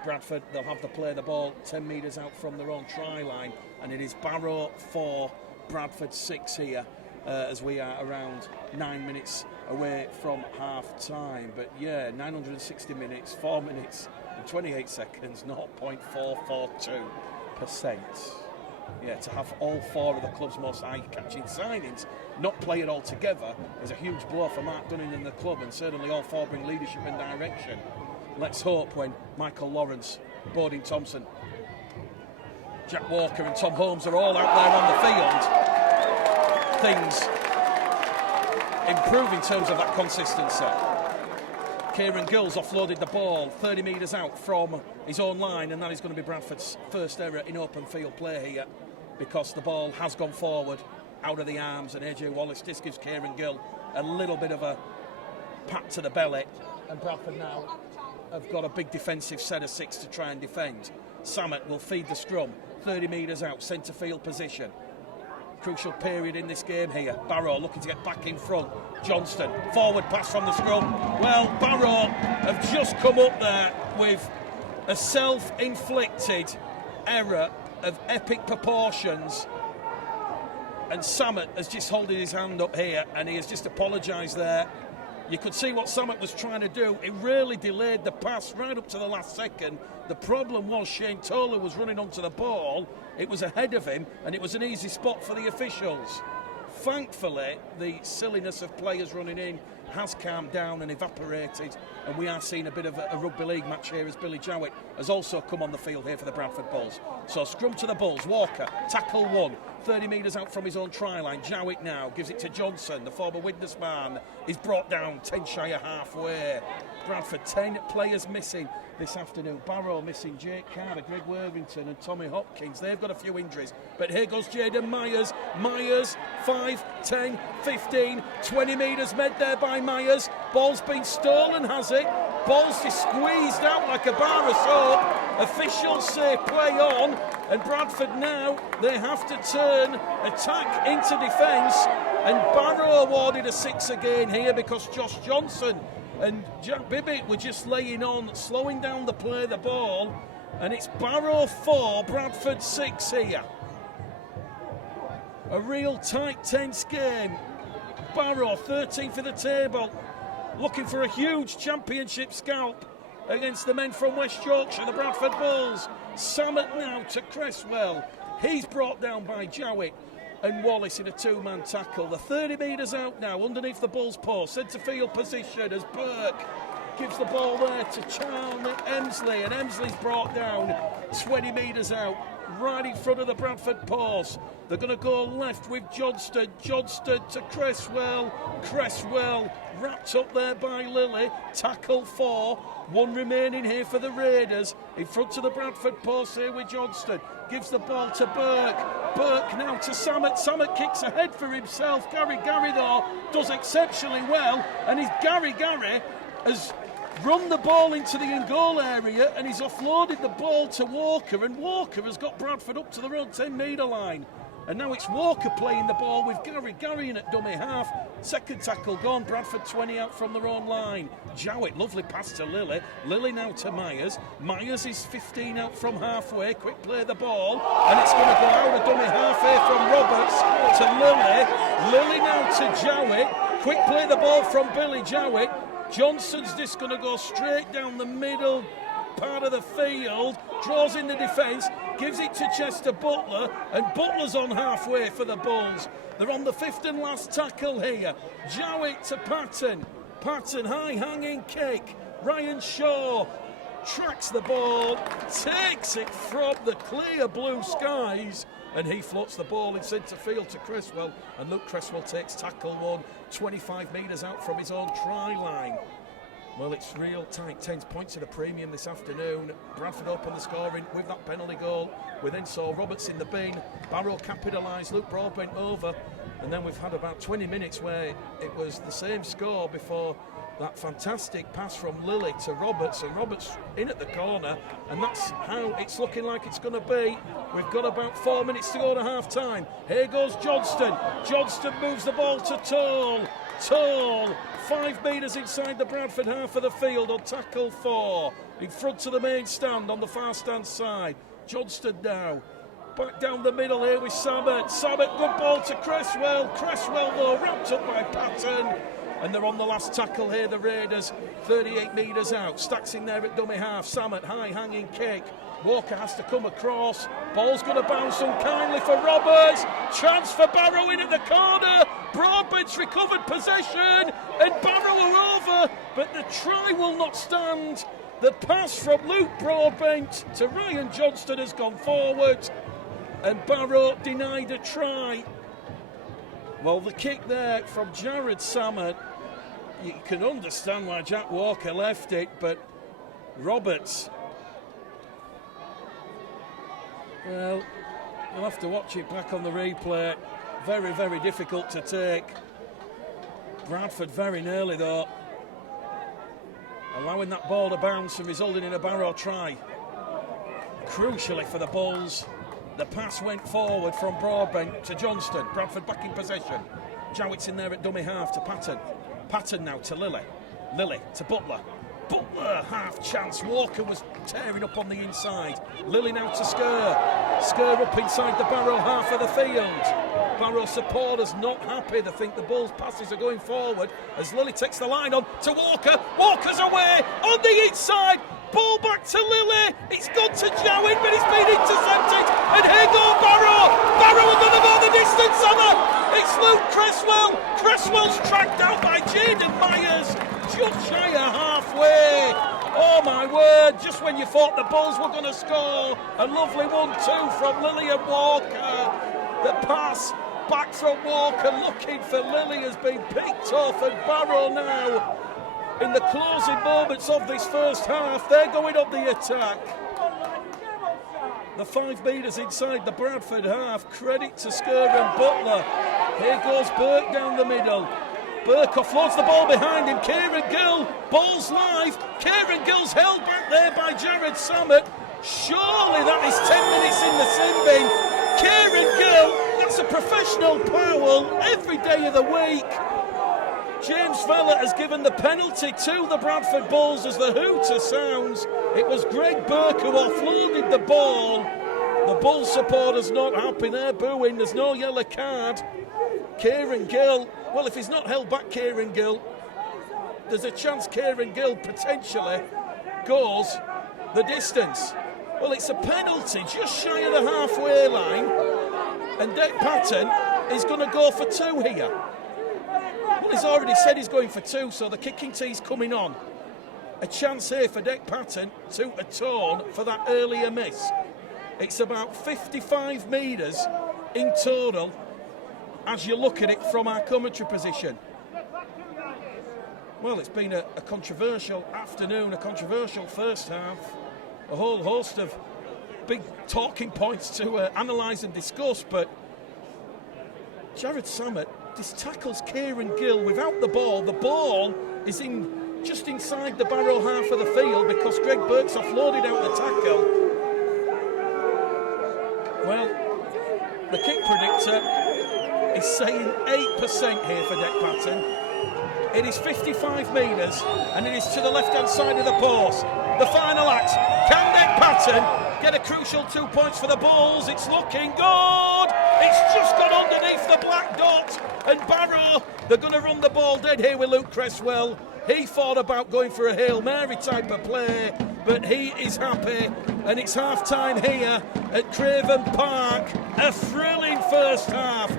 Bradford, they'll have to play the ball 10 metres out from their own try line, and it is Barrow 4, Bradford 6 here, as we are around 9 minutes away from half-time. But yeah, 960 minutes, 4 minutes and 28 seconds, 0.442%. Yeah, to have all 4 of the club's most eye-catching signings not play it all together is a huge blow for Mark Dunning and the club, and certainly all 4 bring leadership and direction. Let's hope when Michael Lawrence, Bodin Thompson, Jack Walker and Tom Holmes are all out there on the field, things improve in terms of that consistency. Kieran Gill's offloaded the ball 30 metres out from his own line, and that is going to be Bradford's first error in open field play here, because the ball has gone forward out of the arms, and AJ Wallace just gives Kieran Gill a little bit of a pat to the belly, and Bradford now have got a big defensive set of 6 to try and defend. Samet will feed the scrum 30 metres out, centre field position. Crucial period in this game here. Barrow looking to get back in front. Johnston, forward pass from the scrum. Well, Barrow have just come up there with a self-inflicted error of epic proportions, and Samet has just holding his hand up here, and he has just apologised there. You could see what Samet was trying to do. It really delayed the pass right up to the last second. The problem was Shane Toller was running onto the ball. It was ahead of him, and it was an easy spot for the officials. Thankfully, the silliness of players running in has calmed down and evaporated, and we are seeing a bit of a rugby league match here as Billy Jowett has also come on the field here for the Bradford Bulls. So scrum to the Bulls. Walker, tackle 1, 30 metres out from his own try line. Jowett now gives it to Johnson, the former witness man. He's brought down 10 shy of halfway. Bradford 10 players missing this afternoon. Barrow missing Jake Carter, Greg Worthington and Tommy Hopkins. They've got a few injuries. But here goes Jaden Myers. Myers, 5, 10, 15, 20 metres made there by Myers. Ball's been stolen, has it? Ball's just squeezed out like a bar of soap. Officials say play on. And Bradford now, they have to turn attack into defence. And Barrow awarded a 6 again here because Josh Johnson and Jack Bibbett were just laying on, slowing down the play of the ball. And it's Barrow 4, Bradford 6 here. A real tight, tense game. Barrow 13th for the table, looking for a huge championship scalp against the men from West Yorkshire, the Bradford Bulls. Samet now to Cresswell. He's brought down by Jowett and Wallace in a 2-man tackle. The 30 metres out now underneath the Bulls' post. Centre field position as Burke gives the ball there to Charlie Emsley, and Emsley's brought down 20 metres out right in front of the Bradford post. They're going to go left with Johnston. Johnston to Cresswell. Cresswell wrapped up there by Lilly. Tackle 4. 1 remaining here for the Raiders. In front of the Bradford post here with Johnston. Gives the ball to Burke. Burke now to Samet. Samet kicks ahead for himself. Gary though does exceptionally well. And Gary has run the ball into the in-goal area, and he's offloaded the ball to Walker, and Walker has got Bradford up to their own 10-metre line. And now it's Walker playing the ball with Gary in at dummy half. Second tackle gone, Bradford 20 out from their own line. Jowett, lovely pass to Lilly. Lilly now to Myers. Myers is 15 out from halfway. Quick play the ball, and it's going to go out of dummy half here from Roberts to Lilly. Lilly now to Jowett. Quick play the ball from Billy Jowett. Johnson's just going to go straight down the middle part of the field, draws in the defence, gives it to Chester Butler, and Butler's on halfway for the Bulls. They're on the 5th and last tackle here. Jowett to Patton. Patton, high hanging kick. Ryan Shaw tracks the ball, takes it from the clear blue skies, and he floats the ball in centre field to Cresswell, and Luke Cresswell takes tackle 1, 25 metres out from his own try line. Well, it's real tight, 10 points at a premium this afternoon. Bradford opened the scoring with that penalty goal. We then saw Roberts in the bin. Barrow capitalised, Luke Broadbent over. And then we've had about 20 minutes where it was the same score before that fantastic pass from Lilly to Roberts, and Roberts in at the corner, and that's how it's looking like it's going to be. We've got about 4 minutes to go to half-time. Here goes Johnston. Johnston moves the ball to Toll. Toll, 5 metres inside the Bradford half of the field on tackle 4. in front of the main stand on the far stand side. Johnston now. Back down the middle here with Samet. Samet, good ball to Cresswell. Cresswell, though, wrapped up by Patton. And they're on the last tackle here, the Raiders. 38 metres out. Stacks in there at dummy half. Samet, high hanging kick. Walker has to come across. Ball's going to bounce unkindly for Roberts. Chance for Barrow in at the corner. Broadbent's recovered possession. And Barrow are over. But the try will not stand. The pass from Luke Broadbent to Ryan Johnston has gone forward. And Barrow denied a try. Well, the kick there from Jared Samet. You can understand why Jack Walker left it, but Roberts, well, you'll have to watch it back on the replay. Very, very difficult to take. Bradford very nearly, though, allowing that ball to bounce and resulting in a Barrow try. Crucially for the Bulls, the pass went forward from Broadbent to Johnston. Bradford back in possession. Jowett's in there at dummy half to Patton. Patton now to Lilly. Lilly to Butler. Butler, half chance. Walker was tearing up on the inside. Lilly now to Skur. Skur up inside the Barrow half of the field. Barrow supporters not happy. They think the Bulls' passes are going forward as Lilly takes the line on to Walker. Walker's away on the inside. Ball back to Lilly. It's gone to Jowett, but it's been intercepted. And here goes Barrow. Barrow are going to go the distance, Anna. It's Luke Cresswell. Cresswell's tracked out by Jaden Myers. Just shy of halfway. Oh my word, just when you thought the Bulls were going to score. A lovely 1-2 from Lilly and Walker. The pass back from Walker looking for Lilly has been picked off, and Barrow now, in the closing moments of this first half, they're going up the attack. The 5 metres inside the Bradford half. Credit to Skur and Butler. Here goes Burke down the middle. Burke offloads the ball behind him. Kieran Gill, ball's live. Kieran Gill's held back there by Jared Samet. Surely that is 10 minutes in the sin bin. Kieran Gill, that's a professional foul every day of the week. James Vella has given the penalty to the Bradford Bulls as the hooter sounds. It was Greg Burke who offloaded the ball. The Bulls supporters not happy, they're booing, there's no yellow card. Kieran Gill, well, if he's not held back, Kieran Gill, there's a chance Kieran Gill potentially goes the distance. Well, it's a penalty just shy of the halfway line, and Dec Patton is going to go for 2 here. Well, he's already said he's going for 2, so the kicking tee's coming on. A chance here for Dec Patton to atone for that earlier miss. It's about 55 metres in total as you look at it from our commentary position. Well, it's been a controversial afternoon, a controversial first half. A whole host of big talking points to analyse and discuss, but Jared Samet, this tackles Kieran Gill without the ball. The ball is in just inside the Barrow half of the field because Greg Burke's offloaded out the tackle. Well, the kick predictor is saying 8% here for Dec Patton. It is 55 metres and it is to the left-hand side of the post. The final act. Can Dec Patton get a crucial 2 points for the Bulls? It's looking good. It's just gone underneath the black dot. And Barrow, they're going to run the ball dead here with Luke Cresswell. He thought about going for a Hail Mary type of play, but he is happy. And it's half-time here at Craven Park. A thrilling first half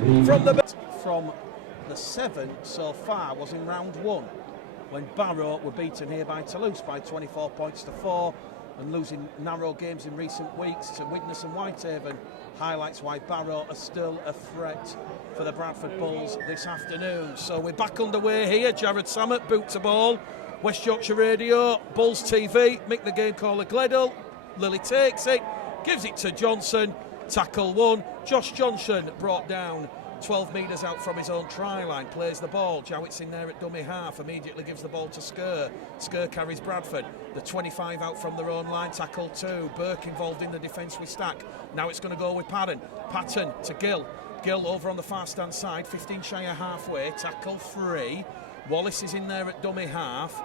from the 7 so far was in round 1 when Barrow were beaten here by Toulouse by 24 points to 4 and losing narrow games in recent weeks to Widnes and Whitehaven highlights why Barrow are still a threat for the Bradford Bulls this afternoon. So we're back underway here. Jared Samet, boot to ball. West Yorkshire Radio, Bulls TV, Mick the game caller Gledhill. Lilly takes it, gives it to Johnson. Tackle 1. Josh Johnson brought down 12 metres out from his own try line, plays the ball. Jowett's in there at dummy half, immediately gives the ball to Skur. Skur carries Bradford. The 25 out from their own line, tackle 2. Burke involved in the defence with Stack. Now it's going to go with Patton. Patton to Gill. Gill over on the far stand side, 15 shy of halfway, tackle 3. Wallace is in there at dummy half.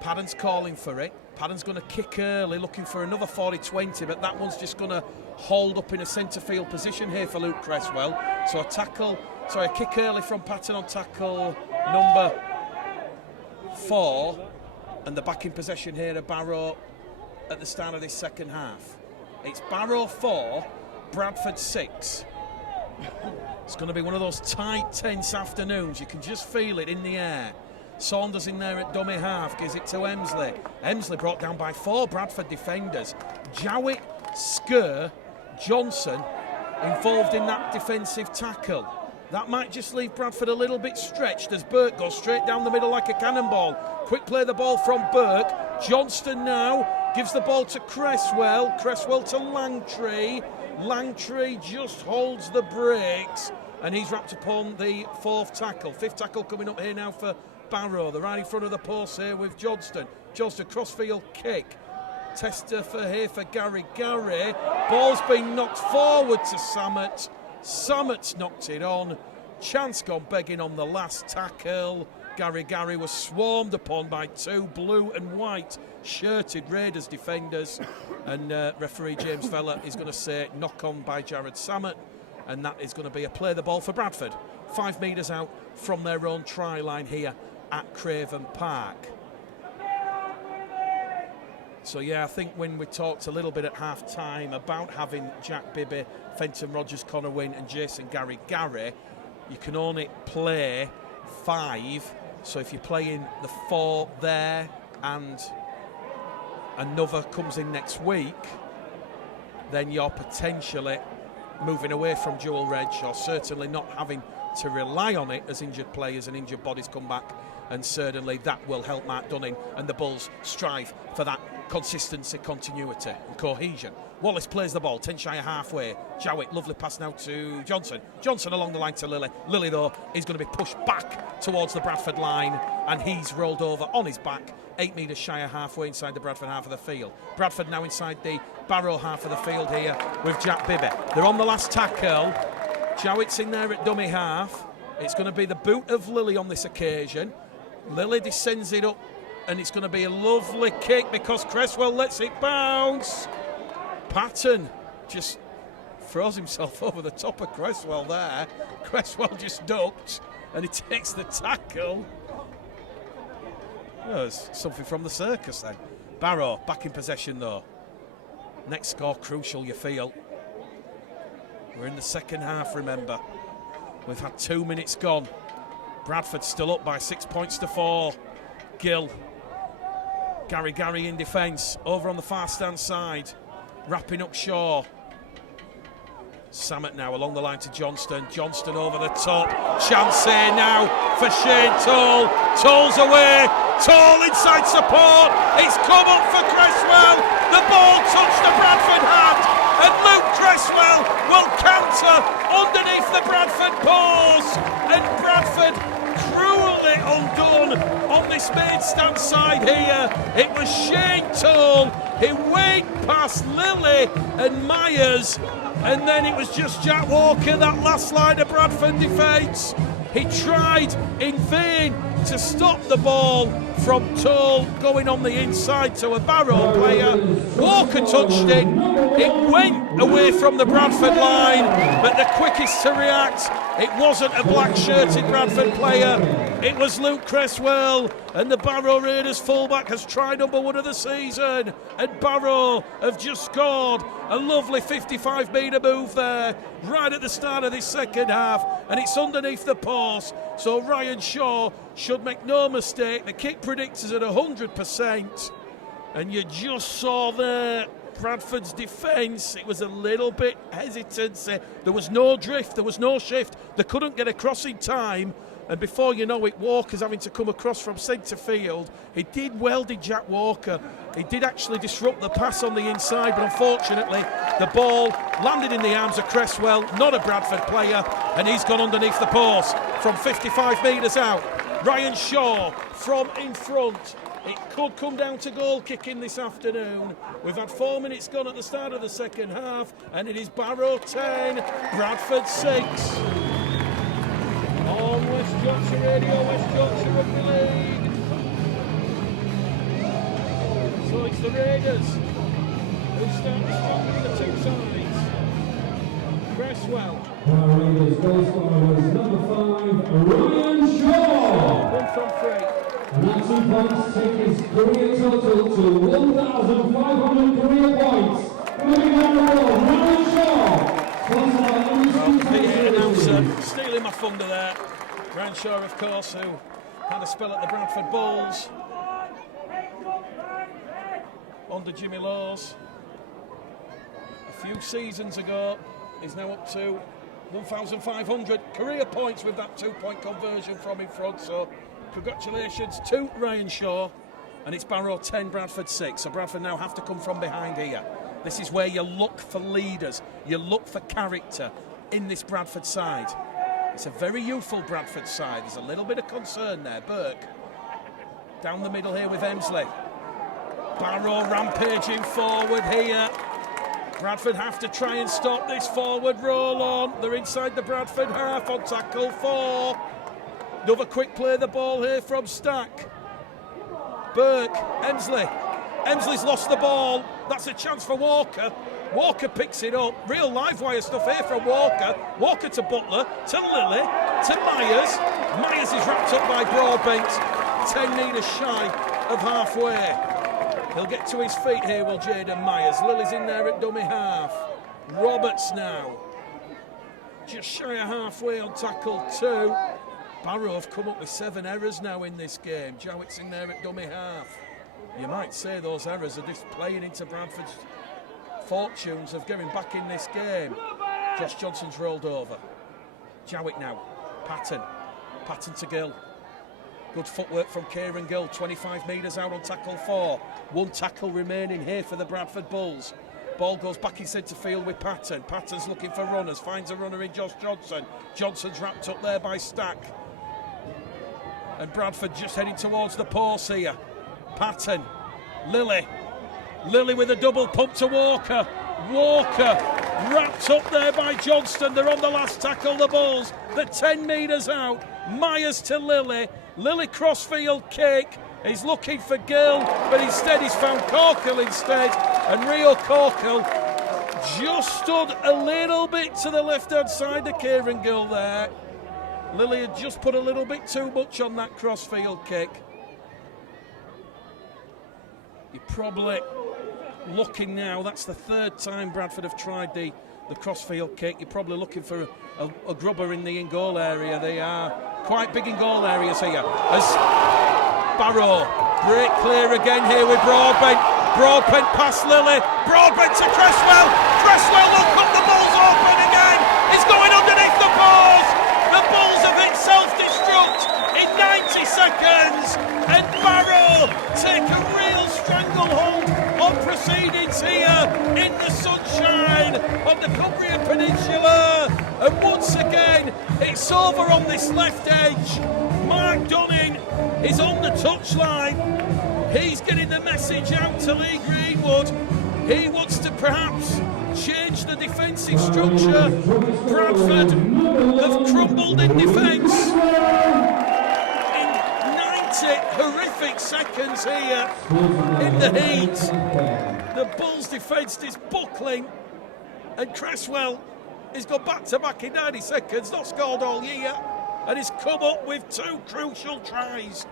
Patton's calling for it. Padden's going to kick early, looking for another 40-20, but that one's just going to hold up in a centre field position here for Luke Cresswell. So a kick early from Patton on tackle number 4, and the back in possession here of Barrow at the start of this second half. It's Barrow 4, Bradford 6. It's going to be one of those tight, tense afternoons. You can just feel it in the air. Saunders in there at dummy half, gives it to Emsley. Emsley brought down by 4 Bradford defenders. Jowett, Skur, Johnson involved in that defensive tackle. That might just leave Bradford a little bit stretched as Burke goes straight down the middle like a cannonball. Quick play the ball from Burke. Johnston now gives the ball to Cresswell. Cresswell to Langtree. Langtree just holds the brakes, and he's wrapped upon the 4th tackle. 5th tackle coming up here now for Barrow. They're right in front of the post here with Johnston. Johnston crossfield kick. Tester for Gary. Ball's been knocked forward to Samet. Samet's knocked it on. Chance gone begging on the last tackle. Gary was swarmed upon by 2 blue and white shirted Raiders defenders, and referee James Feller is going to say knock on by Jared Samet, and that is going to be a play the ball for Bradford. 5 metres out from their own try line here at Craven Park. So yeah, I think when we talked a little bit at half time about having Jack Bibby, Fenton Rogers, Connor Wynn and Jason Gary, you can only play 5. So if you're playing the 4 there and another comes in next week, then you're potentially moving away from dual reg, or certainly not having to rely on it as injured players and injured bodies come back, and certainly that will help Mark Dunning and the Bulls strive for that consistency, continuity and cohesion. Wallace plays the ball, 10 shy of halfway. Jowett, lovely pass now to Johnson. Johnson along the line to Lilly. Lilly, though, is going to be pushed back towards the Bradford line, and he's rolled over on his back, 8 metres shy of halfway inside the Bradford half of the field. Bradford now inside the Barrow half of the field here with Jack Bibby. They're on the last tackle. Jowett's in there at dummy half. It's going to be the boot of Lilly on this occasion. Lilly descends it up, and it's going to be a lovely kick because Cresswell lets it bounce. Patton just throws himself over the top of Cresswell there. Cresswell just ducked, and he takes the tackle. Oh, it's something from the circus then. Barrow back in possession though. Next score crucial, you feel. We're in the second half, remember. We've had 2 minutes gone. Bradford still up by 6 points to 4. Gill. Gary in defence. Over on the far stand side. Wrapping up Shaw. Samet now along the line to Johnston. Johnston over the top. Chance here now for Shane Toll. Toll's away. Toll inside support. It's come up for Cresswell. The ball touched the Bradford hat, and Luke Cresswell will counter underneath the Bradford post. And Bradford cruelly undone on this main stand side here. It was Shane Toll. He went past Lilly and Myers, and then it was just Jack Walker, that last line of Bradford defence. He tried in vain to stop the ball from Toll going on the inside to a Barrow player. Walker touched it. It went away from the Bradford line, but the quickest to react, it wasn't a black-shirted Bradford player. It was Luke Cresswell, and the Barrow Raiders fullback has tried number 1 of the season, and Barrow have just scored a lovely 55-metre move there right at the start of this second half, and it's underneath the post, so Ryan Shaw should make no mistake. The kick predictors at 100%, and you just saw there Bradford's defence. It was a little bit hesitancy. There was no drift, there was no shift. They couldn't get across in time, and before you know it, Walker's having to come across from centre field. He did well, did Jack Walker. He did actually disrupt the pass on the inside, but unfortunately the ball landed in the arms of Cresswell, not a Bradford player, and he's gone underneath the post from 55 metres out. Ryan Shaw from in front. It could come down to goal kicking this afternoon. We've had 4 minutes gone at the start of the second half, and it is Barrow 10, Bradford 6. On West Yorkshire Radio, West Yorkshire Rugby League. So it's the Raiders who start strong on the two sides. Cresswell. Raiders goal scorer was number 5, Ryan Shaw. 1 from 3. And that 2 points take his career total to 1,500 career points. Moving on the ball, Ryan Shaw. Sponsored by The announcer stealing my thunder there. Ranshaw, of course, who had a spell at the Bradford Bulls under Jimmy Laws a few seasons ago. He's now up to 1,500 career points with that 2-point conversion from in front. So congratulations to Ryan Shaw. And it's Barrow 10, Bradford 6. So Bradford now have to come from behind here. This is where you look for leaders, you look for character in this Bradford side. It's a very youthful Bradford side. There's a little bit of concern there. Burke down the middle here with Emsley. Barrow rampaging forward here. Bradford have to try and stop this forward roll on. They're inside the Bradford half on tackle 4. Another quick play of the ball here from Stack. Burke, Emsley. Emsley's lost the ball. That's a chance for Walker. Walker picks it up. Real live wire stuff here from Walker. Walker to Butler, to Lilly, to Myers. Myers is wrapped up by Broadbent. 10 metres shy of halfway. He'll get to his feet here, will Jaden Myers. Lily's in there at dummy half. Roberts now. Just shy of halfway on tackle 2. Barrow have come up with 7 errors now in this game. Jowett's in there at dummy half. You might say those errors are just playing into Bradford's fortunes of getting back in this game. Josh Johnson's rolled over. Jowett now. Patton to Gill. Good footwork from Kieran Gill. 25 metres out on tackle 4. 1 tackle remaining here for the Bradford Bulls. Ball goes back in centre field with Patton. Patton's looking for runners. Finds a runner in Josh Johnson. Johnson's wrapped up there by Stack. And Bradford just heading towards the post here. Patton, Lilly with a double pump to Walker. Walker wrapped up there by Johnston. They're on the last tackle, the Bulls. They're 10 metres out. Myers to Lilly. Lilly crossfield kick. He's looking for Gill, but instead he's found Corkle instead. And Rio Corkle just stood a little bit to the left-hand side of Kieran Gill there. Lilly had just put a little bit too much on that crossfield kick. You're probably looking now, that's the 3rd time Bradford have tried the crossfield kick. You're probably looking for a grubber in the in-goal area. They are quite big in-goal areas here. As Barrow break clear again here with Broadbent. Broadbent past Lilly. Broadbent to Cresswell. Cresswell will cut the Bulls open again. He's going underneath the post. The Bulls have hit self-destruct in 90 seconds. And Barrow take a real stranglehold on proceedings here in the sunshine on the Cumbrian Peninsula. And once again, it's over on this left edge. Mark Dunning is on the touchline. He's getting the message out to Lee Greenwood. He wants to perhaps change the defensive structure. Bradford have crumbled in defence. In 90 horrific seconds here in the heat. The Bulls' defence is buckling. And Cresswell has gone back-to-back in 90 seconds, not scored all year. And he's come up with 2 crucial tries.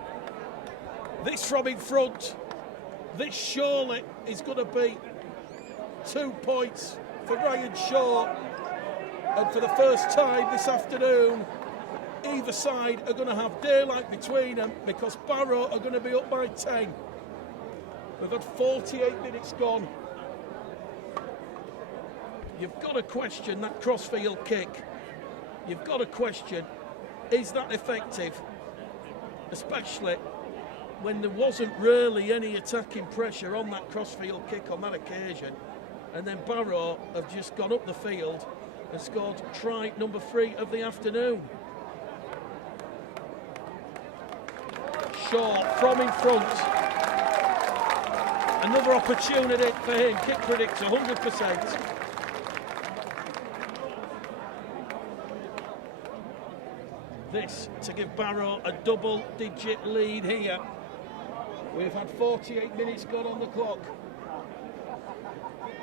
This from in front. This surely is going to be 2 points for Ryan Shaw. And for the first time this afternoon, either side are going to have daylight between them because Barrow are going to be up by 10. We've had 48 minutes gone. You've got to question that crossfield kick. You've got to question, is that effective? Especially when there wasn't really any attacking pressure on that crossfield kick on that occasion. And then Barrow have just gone up the field and scored try number 3 of the afternoon. Shaw from in front. Another opportunity for him. Kick predictor, 100%. This to give Barrow a double-digit lead here. We've had 48 minutes gone on the clock.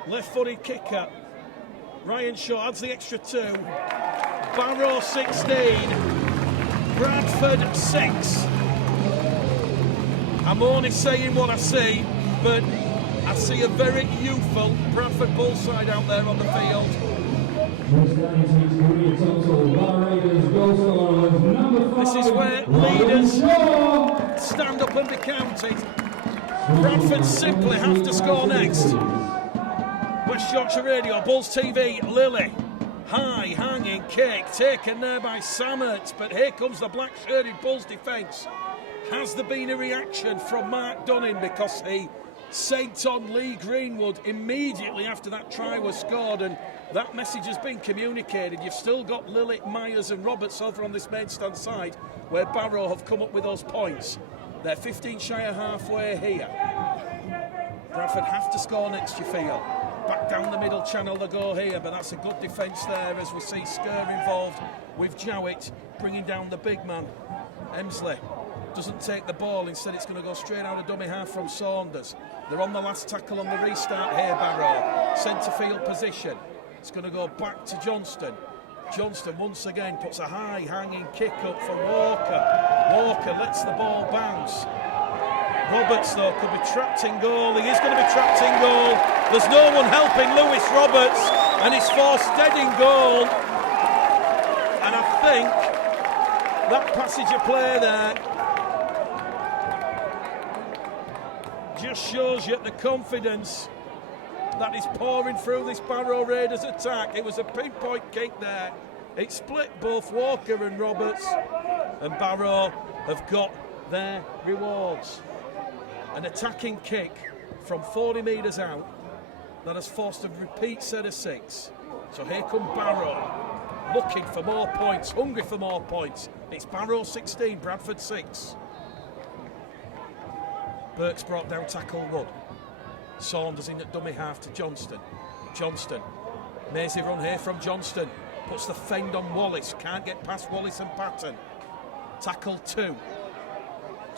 Left-footed kicker. Ryan Shaw adds the extra 2. Barrow 16. Bradford 6. I'm only saying what I see, but I see a very youthful Bradford Bull side out there on the field. This is where leaders stand up and be counted. Bradford simply have to score next. West Yorkshire Radio, Bulls TV, Lilly. High hanging kick taken there by Samet, but here comes the black-shirted Bulls defence. Has there been a reaction from Mark Dunning because he sent on Lee Greenwood immediately after that try was scored, and that message has been communicated. You've still got Lilly, Myers and Roberts over on this main stand side where Barrow have come up with those points. They're 15 shy of halfway here. Bradford have to score next, you feel. Back down the middle channel they go here, but that's a good defence there as we see Skur involved with Jowett bringing down the big man. Emsley doesn't take the ball, instead it's going to go straight out of dummy half from Saunders. They're on the last tackle on the restart here, Barrow. Centre field position. It's going to go back to Johnston. Johnston once again puts a high hanging kick up for Walker. Walker lets the ball bounce. Roberts, though, could be trapped in goal. He is going to be trapped in goal. There's no one helping Lewis Roberts, and he's forced dead in goal. And I think that passage of play there just shows you the confidence that is pouring through this Barrow Raiders attack. It was a pinpoint kick there. It split both Walker and Roberts, and Barrow have got their rewards. An attacking kick from 40 metres out that has forced a repeat set of 6. So here come Barrow, looking for more points, hungry for more points. It's Barrow 16, Bradford 6. Burke's brought down tackle 1. Saunders in at dummy half to Johnston. Johnston, mazy run here from Johnston. Puts the fend on Wallace, can't get past Wallace and Patton. Tackle 2.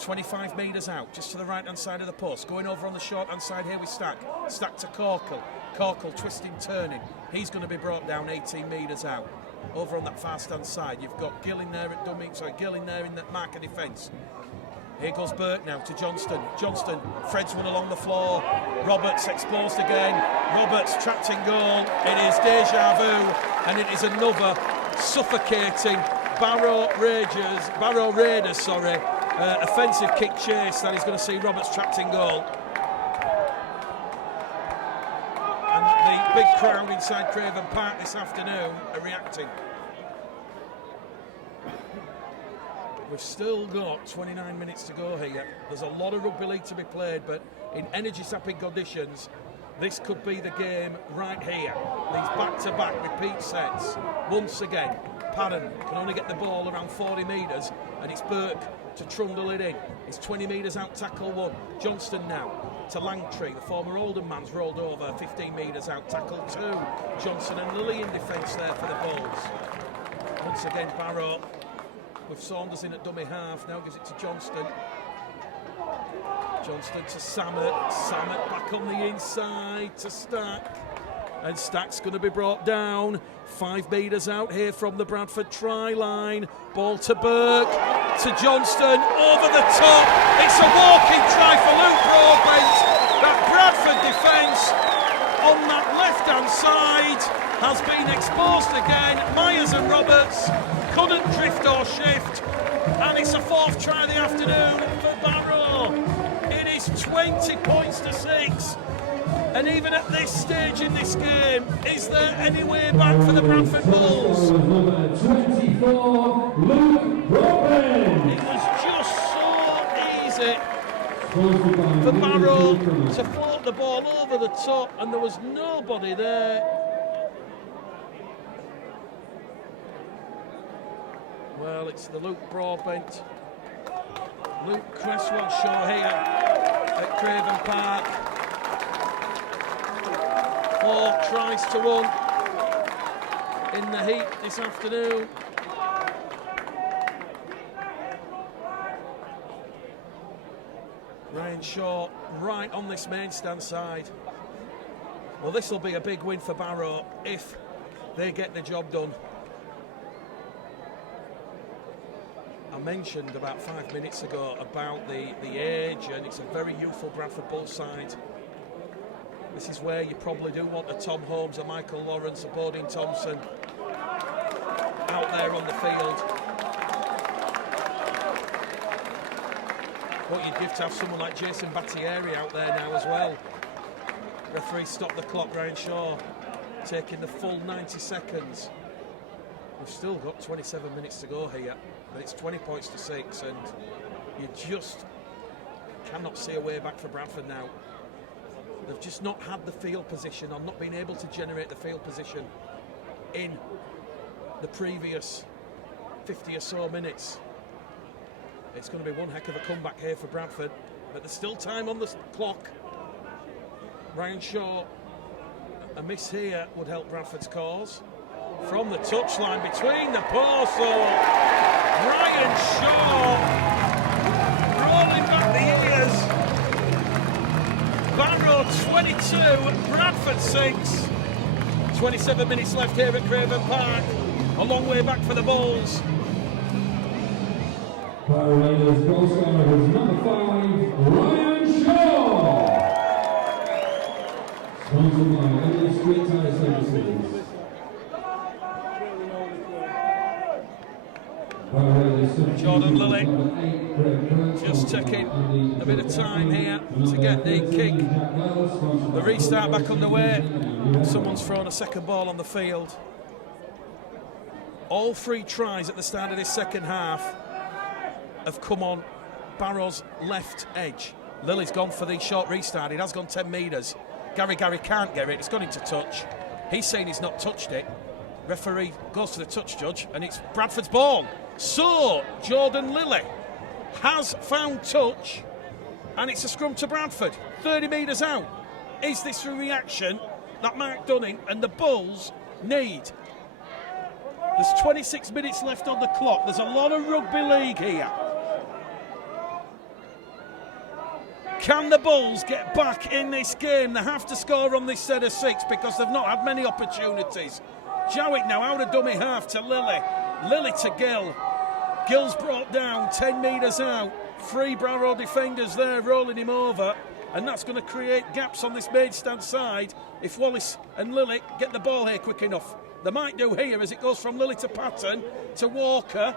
25 metres out, just to the right-hand side of the post. Going over on the short-hand side here with Stack. Stack to Corkle. Corkle twisting, turning. He's going to be brought down 18 metres out. Over on that fast-hand side, you've got Gill in there at dummy, sorry, Gill in there in that mark of defence. Here goes Burke now to Johnston. Johnston, Fred's one along the floor. Roberts exposed again. Roberts trapped in goal. It is deja vu, and it is another suffocating Barrow Raiders, offensive kick chase that is going to see Roberts trapped in goal. And the big crowd inside Craven Park this afternoon are reacting. We've still got 29 minutes to go here. There's a lot of rugby league to be played, but in energy-sapping conditions, this could be the game right here. These back-to-back repeat sets. Once again, Padden can only get the ball around 40 metres, and it's Burke to trundle it in. It's 20 metres out, tackle 1. Johnston now to Langtree. The former Oldham man's rolled over 15 metres out, tackle 2. Johnson and Lilly in defence there for the Bulls. Once again, Barrow with Saunders in at dummy half. Now gives it to Johnston. Johnston to Samet. Samet back on the inside to Stack. And Stack's going to be brought down. 5 metres out here from the Bradford try line. Ball to Burke, to Johnston, over the top. It's a walking try for Luke Broadbent. That Bradford defence on that left-hand side has been exposed again. Myers and Roberts couldn't drift or shift. And it's a 4th try of the afternoon for Barrow. It is 20 points to 6. And even at this stage in this game, is there any way back for the Bradford Bulls? Number 24, Luke Broadbent. It was just so easy for Barrow to float the ball over the top, and there was nobody there. Well, it's the Luke Broadbent, Luke Cresswell show here at Craven Park. 4 tries to 1 in the heat this afternoon. Ryan Shaw right on this main stand side. Well, this will be a big win for Barrow if they get the job done. I mentioned about 5 minutes ago about the age, and it's a very youthful Bradford Bull side. This is where you probably do want a Tom Holmes, a Michael Lawrence, a Bodine Thompson out there on the field. But you'd give to have someone like Jason Battieri out there now as well. Referee stopped the clock, Ryan Shaw taking the full 90 seconds. We've still got 27 minutes to go here, but it's 20 points to 6, and you just cannot see a way back for Bradford now. They've just not had the field position, or not been able to generate the field position in the previous 50 or so minutes. It's going to be one heck of a comeback here for Bradford, but there's still time on the clock. Ryan Shaw, a miss here would help Bradford's cause. From the touchline, between the posts, Ryan Shaw rolling back the ears. Barrow 22, Bradford 6. 27 minutes left here at Craven Park. A long way back for the Bulls. Barrow Raiders goal scorer is number 5, Ryan Shaw. Sponsored by Elliott Street Tire Services. Jordan Lilly just taking a bit of time here to get the kick. The restart back underway. Someone's thrown a second ball on the field. All 3 tries at the start of this second half have come on Barrow's left edge. Lilly's gone for the short restart. It has gone 10 metres. Gary can't get it. It's gone into touch. He's saying he's not touched it. Referee goes to the touch judge, and it's Bradford's ball. So Jordan Lilly has found touch, and it's a scrum to Bradford. 30 metres out. Is this a reaction that Mark Dunning and the Bulls need? There's 26 minutes left on the clock. There's a lot of rugby league here. Can the Bulls get back in this game? They have to score on this set of 6 because they've not had many opportunities. Jowett now out of dummy half to Lilly. Lilly to Gill. Gill's brought down 10 metres out. 3 Barrow defenders there rolling him over, and that's going to create gaps on this main stand side if Wallace and Lilly get the ball here quick enough. They might do here as it goes from Lilly to Patton to Walker.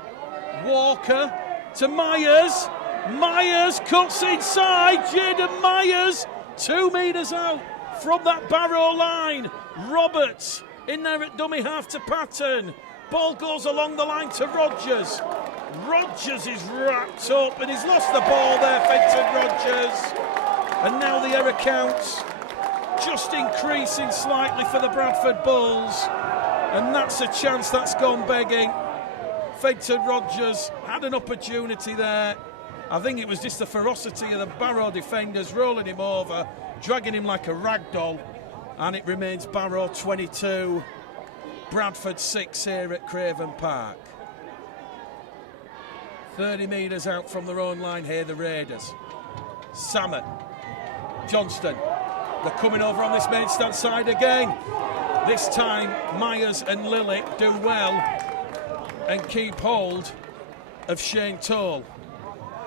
Walker to Myers. Myers cuts inside. Jaden Myers 2 metres out from that Barrow line. Roberts in there at dummy half to Patton. Ball goes along the line to Rogers. Rogers is wrapped up and he's lost the ball there, Fenton Rogers. And now the error counts just increasing slightly for the Bradford Bulls. And that's a chance that's gone begging. Fenton Rogers had an opportunity there. I think it was just the ferocity of the Barrow defenders rolling him over, dragging him like a rag doll. And it remains Barrow 22, Bradford 6 here at Craven Park. 30 metres out from their own line here, the Raiders. Salmon, Johnston, they're coming over on this main stand side again. This time Myers and Lilly do well and keep hold of Shane Toll.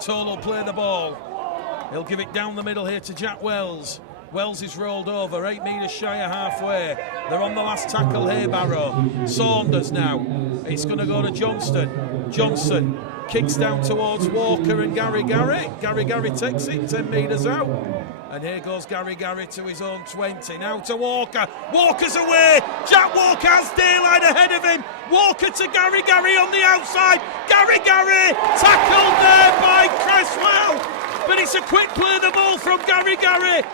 Toll will play the ball. He'll give it down the middle here to Jack Wells. Wells is rolled over, 8 metres shy of halfway. They're on the last tackle here, Barrow. Saunders now. It's going to go to Johnston. Johnson kicks down towards Walker and Gary. Gary takes it 10 metres out. And here goes Gary to his own 20. Now to Walker. Walker's away. Jack Walker has daylight ahead of him. Walker to Gary on the outside. Gary tackled there by Cresswell. But it's a quick play the ball from Gary.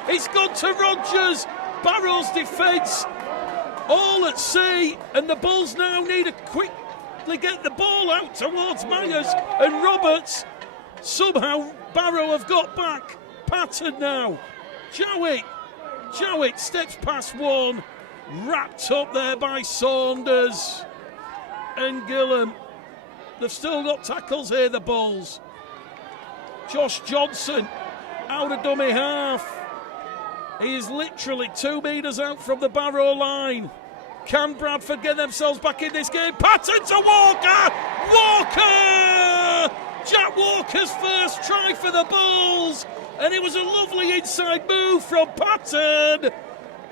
It's gone to Rogers. Barrow's defence all at sea, and the Bulls now need to quickly get the ball out towards Myers and Roberts. Somehow Barrow have got back. Patton now. Jowett steps past one. Wrapped up there by Saunders and Gillam. They've still got tackles here, the Bulls. Josh Johnson out of dummy half. He is literally 2 metres out from the Barrow line. Can Bradford get themselves back in this game? Patton to Walker! Walker! Jack Walker's first try for the Bulls. And it was a lovely inside move from Patton.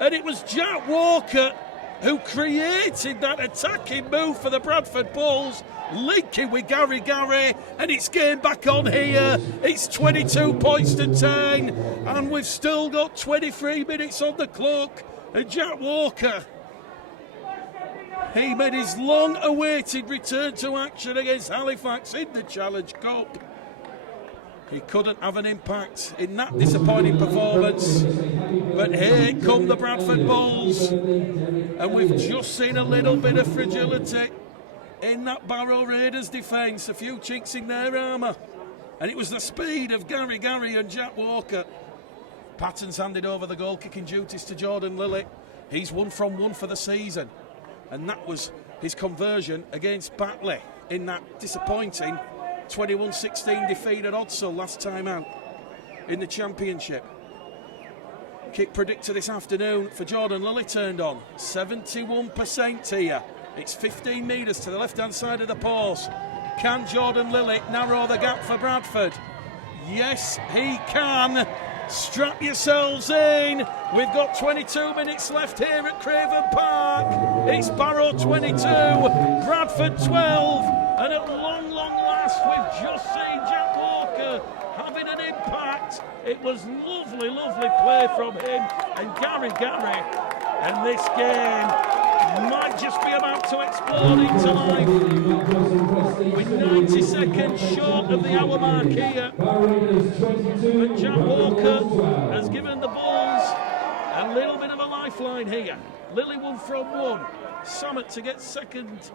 And it was Jack Walker who created that attacking move for the Bradford Bulls, linking with Gary, and it's game back on here. It's 22 points to 10, and we've still got 23 minutes on the clock. And Jack Walker, he made his long-awaited return to action against Halifax in the Challenge Cup. He couldn't have an impact in that disappointing performance. But here come the Bradford Bulls. And we've just seen a little bit of fragility in that Barrow Raiders defence. A few chinks in their armour. And it was the speed of Gary and Jack Walker. Patton's handed over the goal-kicking duties to Jordan Lilly. He's 1 from 1 for the season. And that was his conversion against Batley in that disappointing 21-16 defeat at Odsall last time out in the Championship. Kick predictor this afternoon for Jordan Lilly turned on. 71% here. It's 15 metres to the left-hand side of the post. Can Jordan Lilly narrow the gap for Bradford? Yes, he can. Strap yourselves in. We've got 22 minutes left here at Craven Park. It's Barrow 22, Bradford 12. And at long last, we've just seen Jack Walker having an impact. It was lovely play from him and Gary. And this game might just be about to explode into life. We're 90 seconds short of the hour mark here. But Jack Walker has given the Bulls a little bit of a lifeline here. Lilly 1 from 1. Summit to get second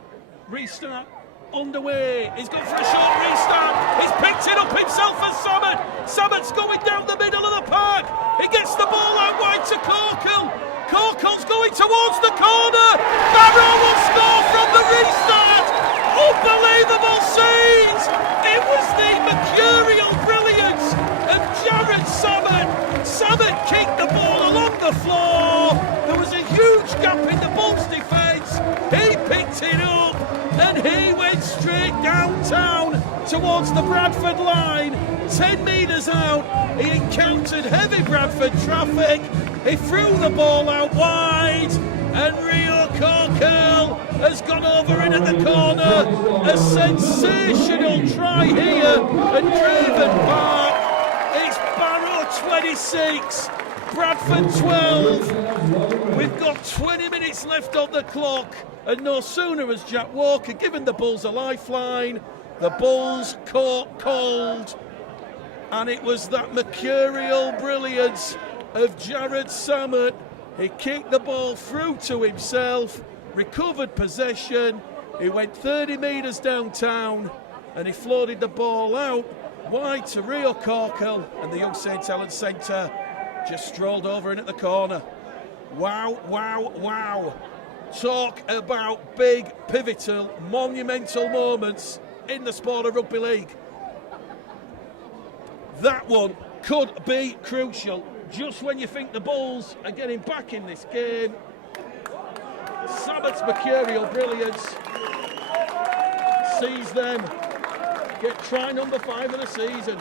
restart underway. He's gone for a short restart. He's picked it up himself for Summit. Summit's going down the middle of the park. He gets the ball out wide to Corkle. Corkle's going towards the corner. Barrow will score from the restart. Unbelievable scenes. It was the mercurial brilliance of Jared Summit. Summit kicked the ball along the floor. There was a huge gap in the Bulls' defence. He picked it up and he went straight downtown towards the Bradford line. 10 metres out, he encountered heavy Bradford traffic. He threw the ball out wide, and Rio Corkle has gone over in at the corner. A sensational try here at Craven Park. It's Barrow 26, Bradford 12. We've got 20 minutes left on the clock, and no sooner has Jack Walker given the Bulls a lifeline, the Bulls caught cold, and it was that mercurial brilliance of Jared Summit. He kicked the ball through to himself, recovered possession, he went 30 metres downtown, and he floated the ball out wide to Rio Corkle, and the young St Helens centre just strolled over in at the corner. Wow. Talk about big, pivotal, monumental moments in the sport of rugby league. That one could be crucial. Just when you think the Bulls are getting back in this game, Sabbath's mercurial brilliance sees them get try number 5 of the season.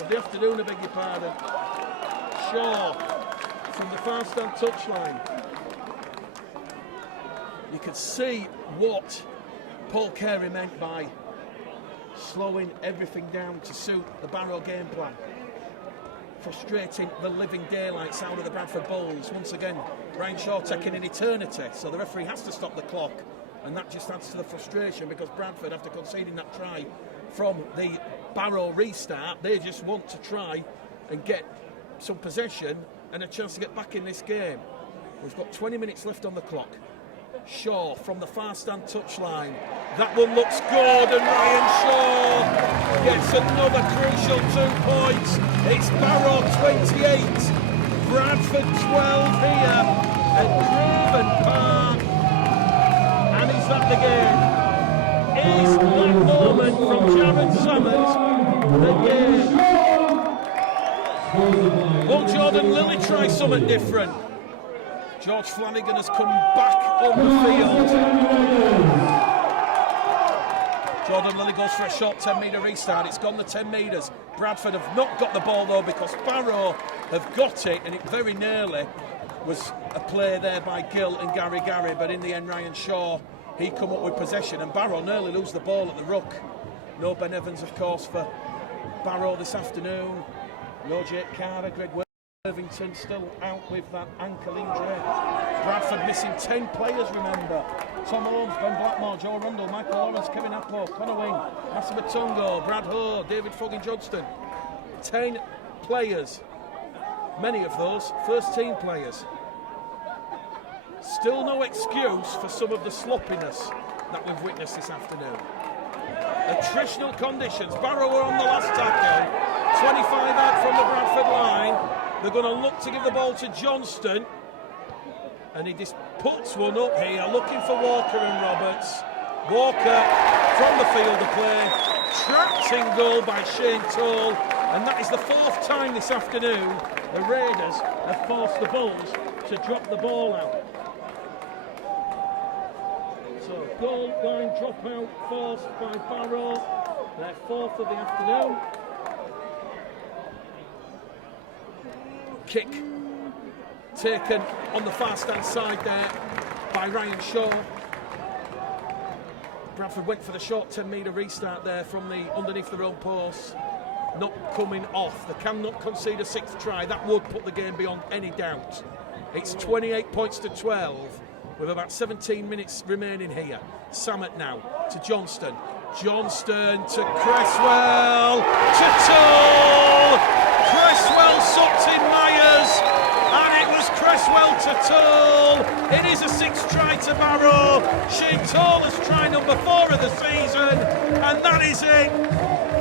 Of the afternoon, I beg your pardon. Shaw from the far stand touchline. You could see what Paul Carey meant by slowing everything down to suit the Barrow game plan. Frustrating the living daylights out of the Bradford Bulls. Once again, Ryan Shaw taking an eternity, so the referee has to stop the clock, and that just adds to the frustration because Bradford, after conceding that try from the Barrow restart, they just want to try and get some possession and a chance to get back in this game. We've got 20 minutes left on the clock. Shaw from the far stand touchline. That one looks good, and Ryan Shaw gets another crucial 2 points. It's Barrow 28, Bradford 12 here at Craven Park. And is that the game? Is that moment from Jared Summit the game? Will Jordan Lilly try something different? George Flanagan has come back on the field. Jordan Lilly goes for a short 10-metre restart. It's gone the 10 metres. Bradford have not got the ball though because Barrow have got it, and it very nearly was a play there by Gill and Gary, but in the end Ryan Shaw, he come up with possession, and Barrow nearly lose the ball at the ruck. No Ben Evans of course for Barrow this afternoon. No Jake Carter, Greg Worthington still out with that ankle injury. Bradford missing 10 players, remember. Tom Holmes, Ben Blackmore, Joe Rundle, Michael Lawrence, Kevin Apple, Connor Wing, Asa Batungo, Brad Ho, David Fogg and Johnston. 10 players. Many of those first team players. Still no excuse for some of the sloppiness that we've witnessed this afternoon. Attritional conditions. Barrow were on the last tackle. 25 out from the Bradford line. They're going to look to give the ball to Johnston. And he just puts one up here, looking for Walker and Roberts. Walker from the field of play. Trapped in goal by Shane Toll. And that is the 4th time this afternoon the Raiders have forced the Bulls to drop the ball out. So goal line dropout forced by Barrow, their 4th of the afternoon. Kick taken on the far stand side there by Ryan Shaw. Bradford went for the short 10-metre restart there from the underneath their own post. Not coming off. They cannot concede a 6th try. That would put the game beyond any doubt. It's 28 points to 12 with about 17 minutes remaining here. Samet now to Johnston. Johnston to Cresswell. To Toll. Cresswell sucked in Myers. And it was Cresswell to Toll. It is a 6th try to Barrow. Shane Toll has tried number 4 of the season. And that is it.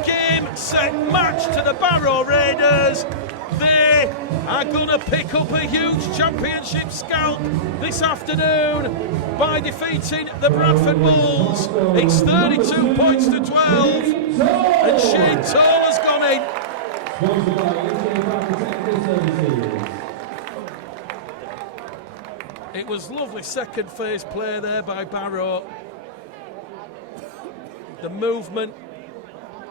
Game, set, match to the Barrow Raiders. They are going to pick up a huge championship scalp this afternoon by defeating the Bradford Bulls. It's 32 points to 12, and Shane Toll has gone in. It was lovely second phase play there by Barrow. The movement,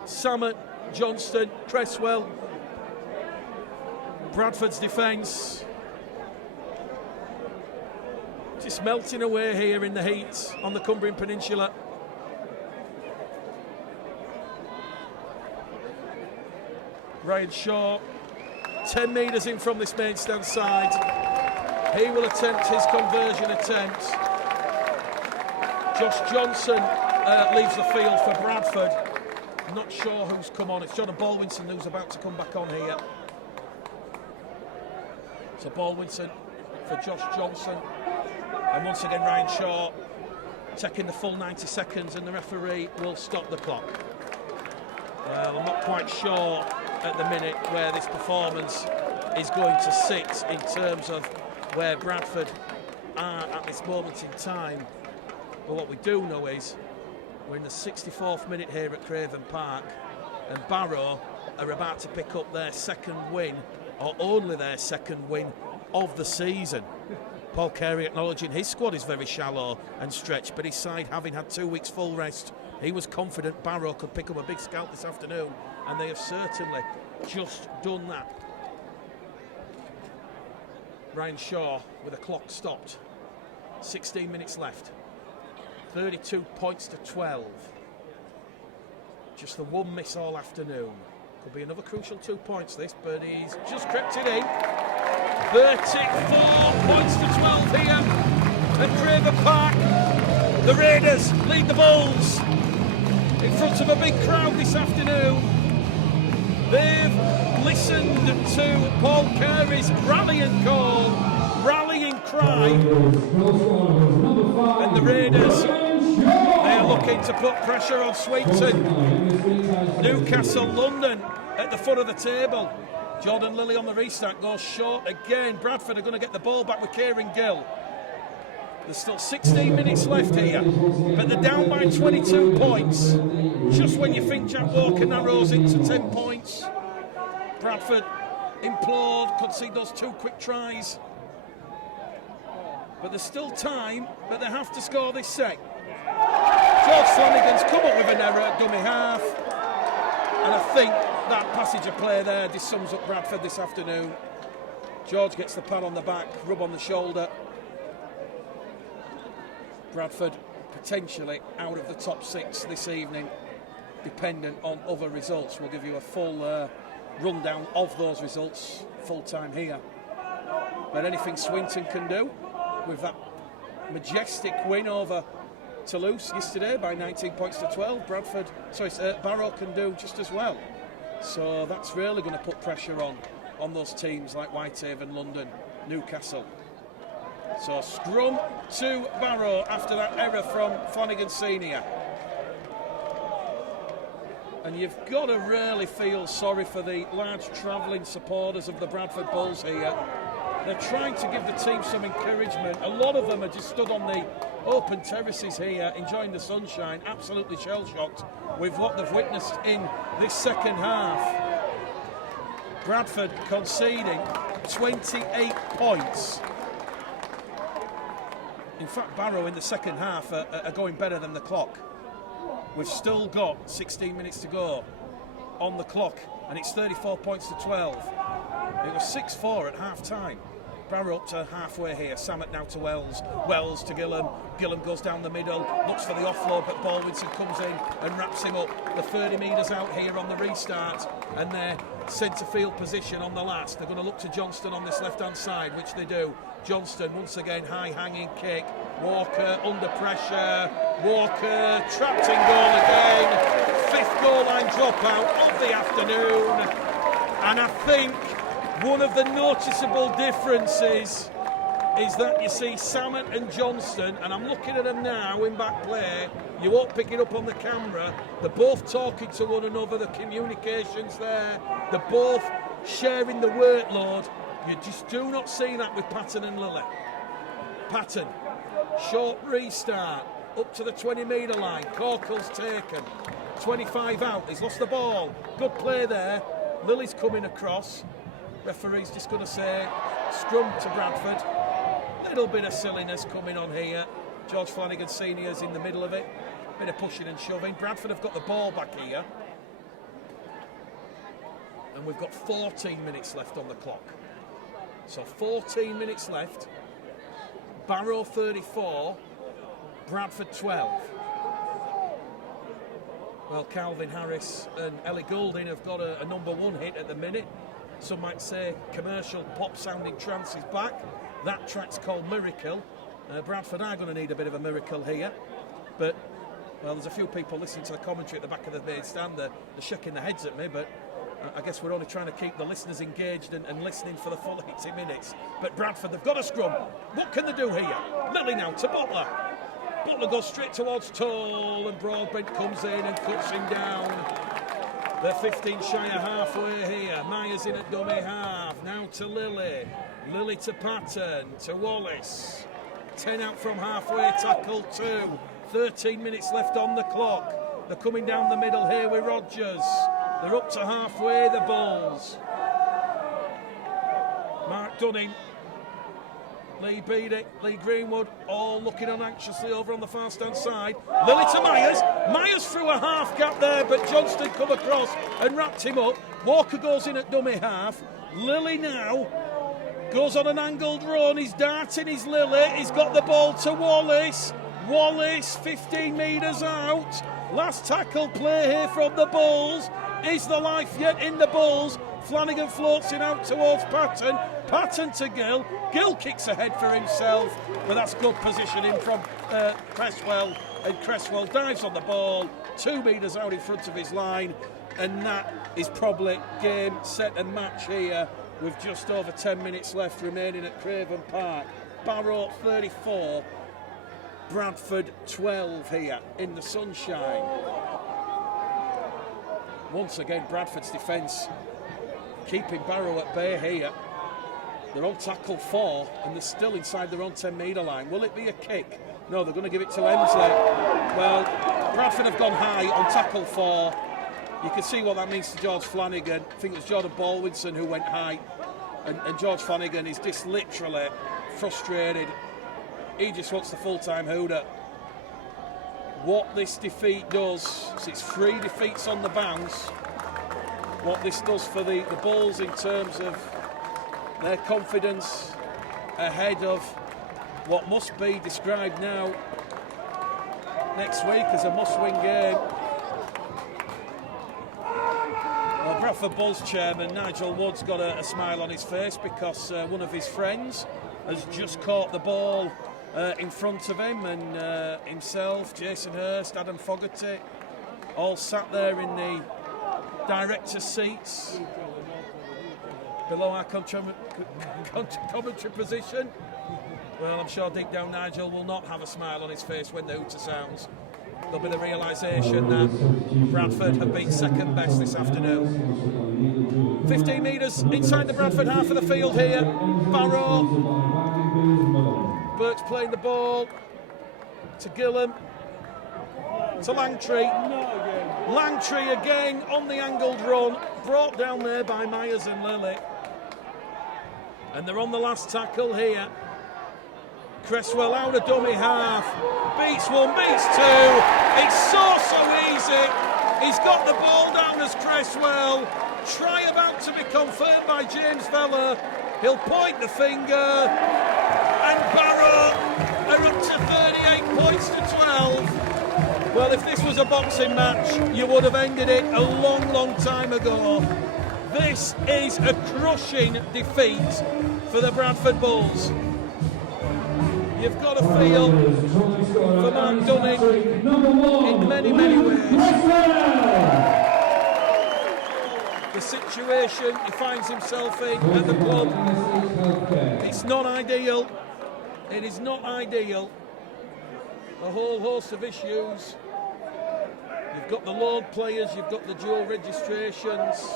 Samet, Johnston, Cresswell. Bradford's defence just melting away here in the heat on the Cumbrian Peninsula. Ryan Shaw, 10 metres in from this main stand side. He will attempt his conversion attempt. Josh Johnson leaves the field for Bradford. I'm not sure who's come on. It's Jonathan Baldwinson who's about to come back on here. So Baldwinson for Josh Johnson. And once again Ryan Shaw taking the full 90 seconds, and the referee will stop the clock. Well, I'm not quite sure at the minute where this performance is going to sit in terms of where Bradford are at this moment in time. But what we do know is we're in the 64th minute here at Craven Park, and Barrow are about to pick up their 2nd win, or only their 2nd win of the season. Paul Carey acknowledging his squad is very shallow and stretched, but his side having had 2 weeks full rest, he was confident Barrow could pick up a big scalp this afternoon, and they have certainly just done that. Ryan Shaw with a clock stopped. 16 minutes left. 32 points to 12. Just the one miss all afternoon. Could be another crucial 2 points this, but he's just crept it in. 34 points to 12 here at Craven Park. The Raiders lead the Bulls in front of a big crowd this afternoon. They've listened to Paul Carey's rallying call, rallying cry, and the Raiders, they are looking to put pressure on Sweeton. Newcastle, London at the foot of the table. Jordan Lilly on the restart goes short again. Bradford are going to get the ball back with Kieran Gill. There's still 16 minutes left here, but they're down by 22 points. Just when you think Jack Walker narrows into 10 points, Bradford implode, concede those 2 quick tries. But there's still time, but they have to score this set. George Flanagan's come up with an error at dummy half. And I think that passage of play there just sums up Bradford this afternoon. George gets the pat on the back, rub on the shoulder. Bradford potentially out of the top 6 this evening, dependent on other results. We'll give you a full rundown of those results full time here. But anything Swinton can do with that majestic win over Toulouse yesterday by 19 points to 12, Barrow can do just as well. So that's really going to put pressure on those teams like Whitehaven, London, Newcastle. So scrum to Barrow after that error from Flanagan Senior. And you've got to really feel sorry for the large travelling supporters of the Bradford Bulls here. They're trying to give the team some encouragement. A lot of them are just stood on the open terraces here, enjoying the sunshine, absolutely shell-shocked with what they've witnessed in this second half. Bradford conceding 28 points. In fact, Barrow in the second half are going better than the clock. We've still got 16 minutes to go on the clock, and it's 34 points to 12. It was 6-4 at half-time. Barrow up to halfway here. Samet now to Wells. Wells to Gillam. Gillam goes down the middle, looks for the offload, but Baldwinson comes in and wraps him up. The 30 metres out here on the restart, and their centre field position on the last. They're going to look to Johnston on this left-hand side, which they do. Johnston, once again, high-hanging kick. Walker under pressure. Walker trapped in goal again. 5th goal line dropout of the afternoon. And I think one of the noticeable differences is that you see Samet and Johnston, and I'm looking at them now in back play. You won't pick it up on the camera. They're both talking to one another. The communication's there. They're both sharing the workload. You just do not see that with Patton and Lilly. Patton, short restart, up to the 20-metre line. Corkle's taken. 25 out. He's lost the ball. Good play there. Lilly's coming across. Referee's just going to say scrum to Bradford. Little bit of silliness coming on here. George Flanagan Senior's in the middle of it. Bit of pushing and shoving. Bradford have got the ball back here. And we've got 14 minutes left on the clock. So 14 minutes left. Barrow 34, Bradford 12. Well, Calvin Harris and Ellie Goulding have got a number 1 hit at the minute. Some might say commercial pop-sounding trance is back. That track's called Miracle. Bradford are going to need a bit of a miracle here. But, well, there's a few people listening to the commentary at the back of the main stand. They're shaking their heads at me, but I guess we're only trying to keep the listeners engaged and listening for the full 80 minutes. But Bradford, they've got a scrum. What can they do here? Lilly now to Butler. Butler goes straight towards Toll, and Broadbent comes in and cuts him down. They're 15 shy of halfway here. Myers in at dummy half. Now to Lilly. Lilly to Patton. To Wallace. 10 out from halfway. Tackle 2. 13 minutes left on the clock. They're coming down the middle here with Rogers. They're up to halfway, the Bulls. Mark Dunning. Lee Beattie, Lee Greenwood, all looking on anxiously over on the far stand side. Lilly to Myers. Myers through a half gap there, but Johnston come across and wrapped him up. Walker goes in at dummy half. Lilly now goes on an angled run. He's darting his Lilly. He's got the ball to Wallace. Wallace, 15 metres out. Last tackle play here from the Bulls. Is the life yet in the Bulls? Flanagan floats it out towards Patton. Patton to Gill. Gill kicks ahead for himself, but that's good positioning from Cresswell. And Cresswell dives on the ball, 2 metres out in front of his line. And that is probably game, set and match here with just over 10 minutes left remaining at Craven Park. Barrow 34, Bradford 12 here in the sunshine. Once again, Bradford's defence keeping Barrow at bay here. They're on tackle 4 and they're still inside their own 10-metre line. Will it be a kick? No, they're going to give it to Emsley. Well, Bradford have gone high on tackle 4. you can see what that means to George Flanagan. I think it was Jordan Baldwinson who went high, and George Flanagan is just literally frustrated. He just wants the full-time hooter. What this defeat does, it's 3 defeats on the bounce, what this does for the Bulls in terms of their confidence ahead of what must be described now next week as a must-win game. Well, Bradford Bulls chairman Nigel Wood's got a smile on his face because one of his friends has just caught the ball in front of him, and himself, Jason Hurst, Adam Fogarty, all sat there in the director's seats below our commentary position. Well, I'm sure deep down Nigel will not have a smile on his face when the hooter sounds. There'll be the realisation that Bradford have been second best this afternoon. 15 metres inside the Bradford half of the field here. Barrow. Burke's playing the ball to Gillam, to Langtree. Langtree again on the angled run, brought down there by Myers and Lilly. And they're on the last tackle here. Cresswell out of dummy half, beats one, beats two. It's so easy. He's got the ball down as Cresswell. Try about to be confirmed by James Vella. He'll point the finger, and Barrow are up to 38 points to 12. Well, if this was a boxing match, you would have ended it a long time ago. This is a crushing defeat for the Bradford Bulls. You've got to feel for Mark Dunning in many ways. The situation he finds himself in at the club, it's not ideal. It is not ideal. A whole host of issues. You've got the loan players, you've got the dual registrations.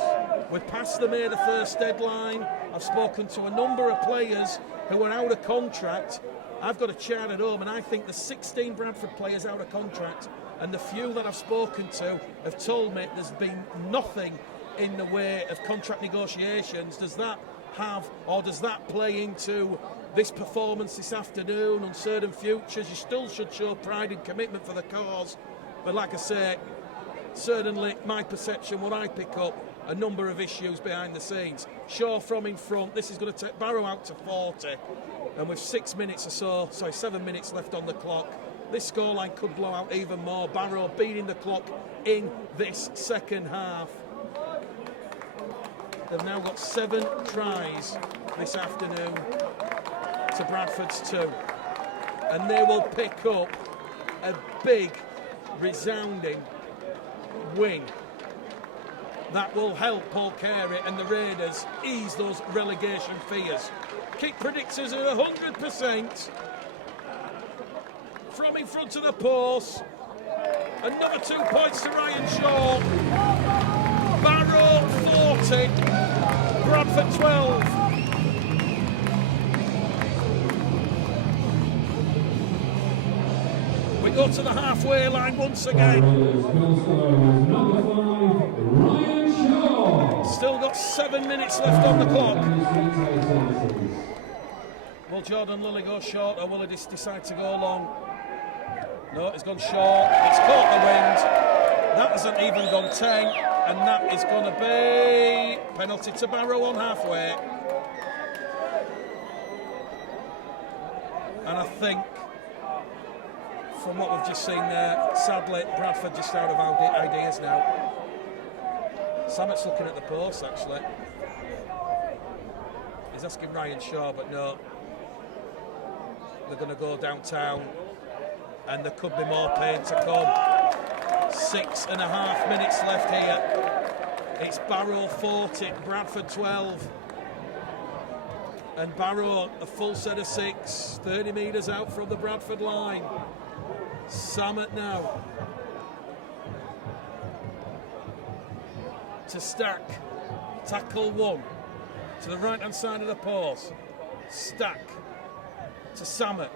We're past the May the 1st deadline. I've spoken to a number of players who are out of contract. I've got a chart at home, and I think the 16 Bradford players out of contract, and the few that I've spoken to have told me there's been nothing in the way of contract negotiations. Does that have, or does that play into this performance this afternoon? Uncertain futures. You still should show pride and commitment for the cause, but like I say, certainly my perception, what I pick up, a number of issues behind the scenes. Shaw from in front. This is going to take Barrow out to 40, and with 7 minutes left on the clock, this scoreline could blow out even more. Barrow beating the clock in this second half. They've now got 7 tries this afternoon to Bradford's 2, and they will pick up a big, resounding win. That will help Paul Carey and the Raiders ease those relegation fears. Kick predictors at 100%. From in front of the post. Another 2 points to Ryan Shaw. Barrow 40. Bradford 12. We go to the halfway line once again. Still got 7 minutes left on the clock. Will Jordan Lilly go short, or will he decide to go long? No, it's gone short. It's caught the wind. That hasn't even gone 10, and that is going to be penalty to Barrow on halfway. And I think, from what we've just seen there, sadly, Bradford just out of ideas now. Sammett's looking at the post, actually. He's asking Ryan Shaw, but no. They're going to go downtown, and there could be more pain to come. 6.5 minutes left here. It's Barrow 40, Bradford 12. And Barrow, a full set of 6, 30 metres out from the Bradford line. Sammett now to Stack, tackle 1 to the right hand side of the post. Stack to Sammett.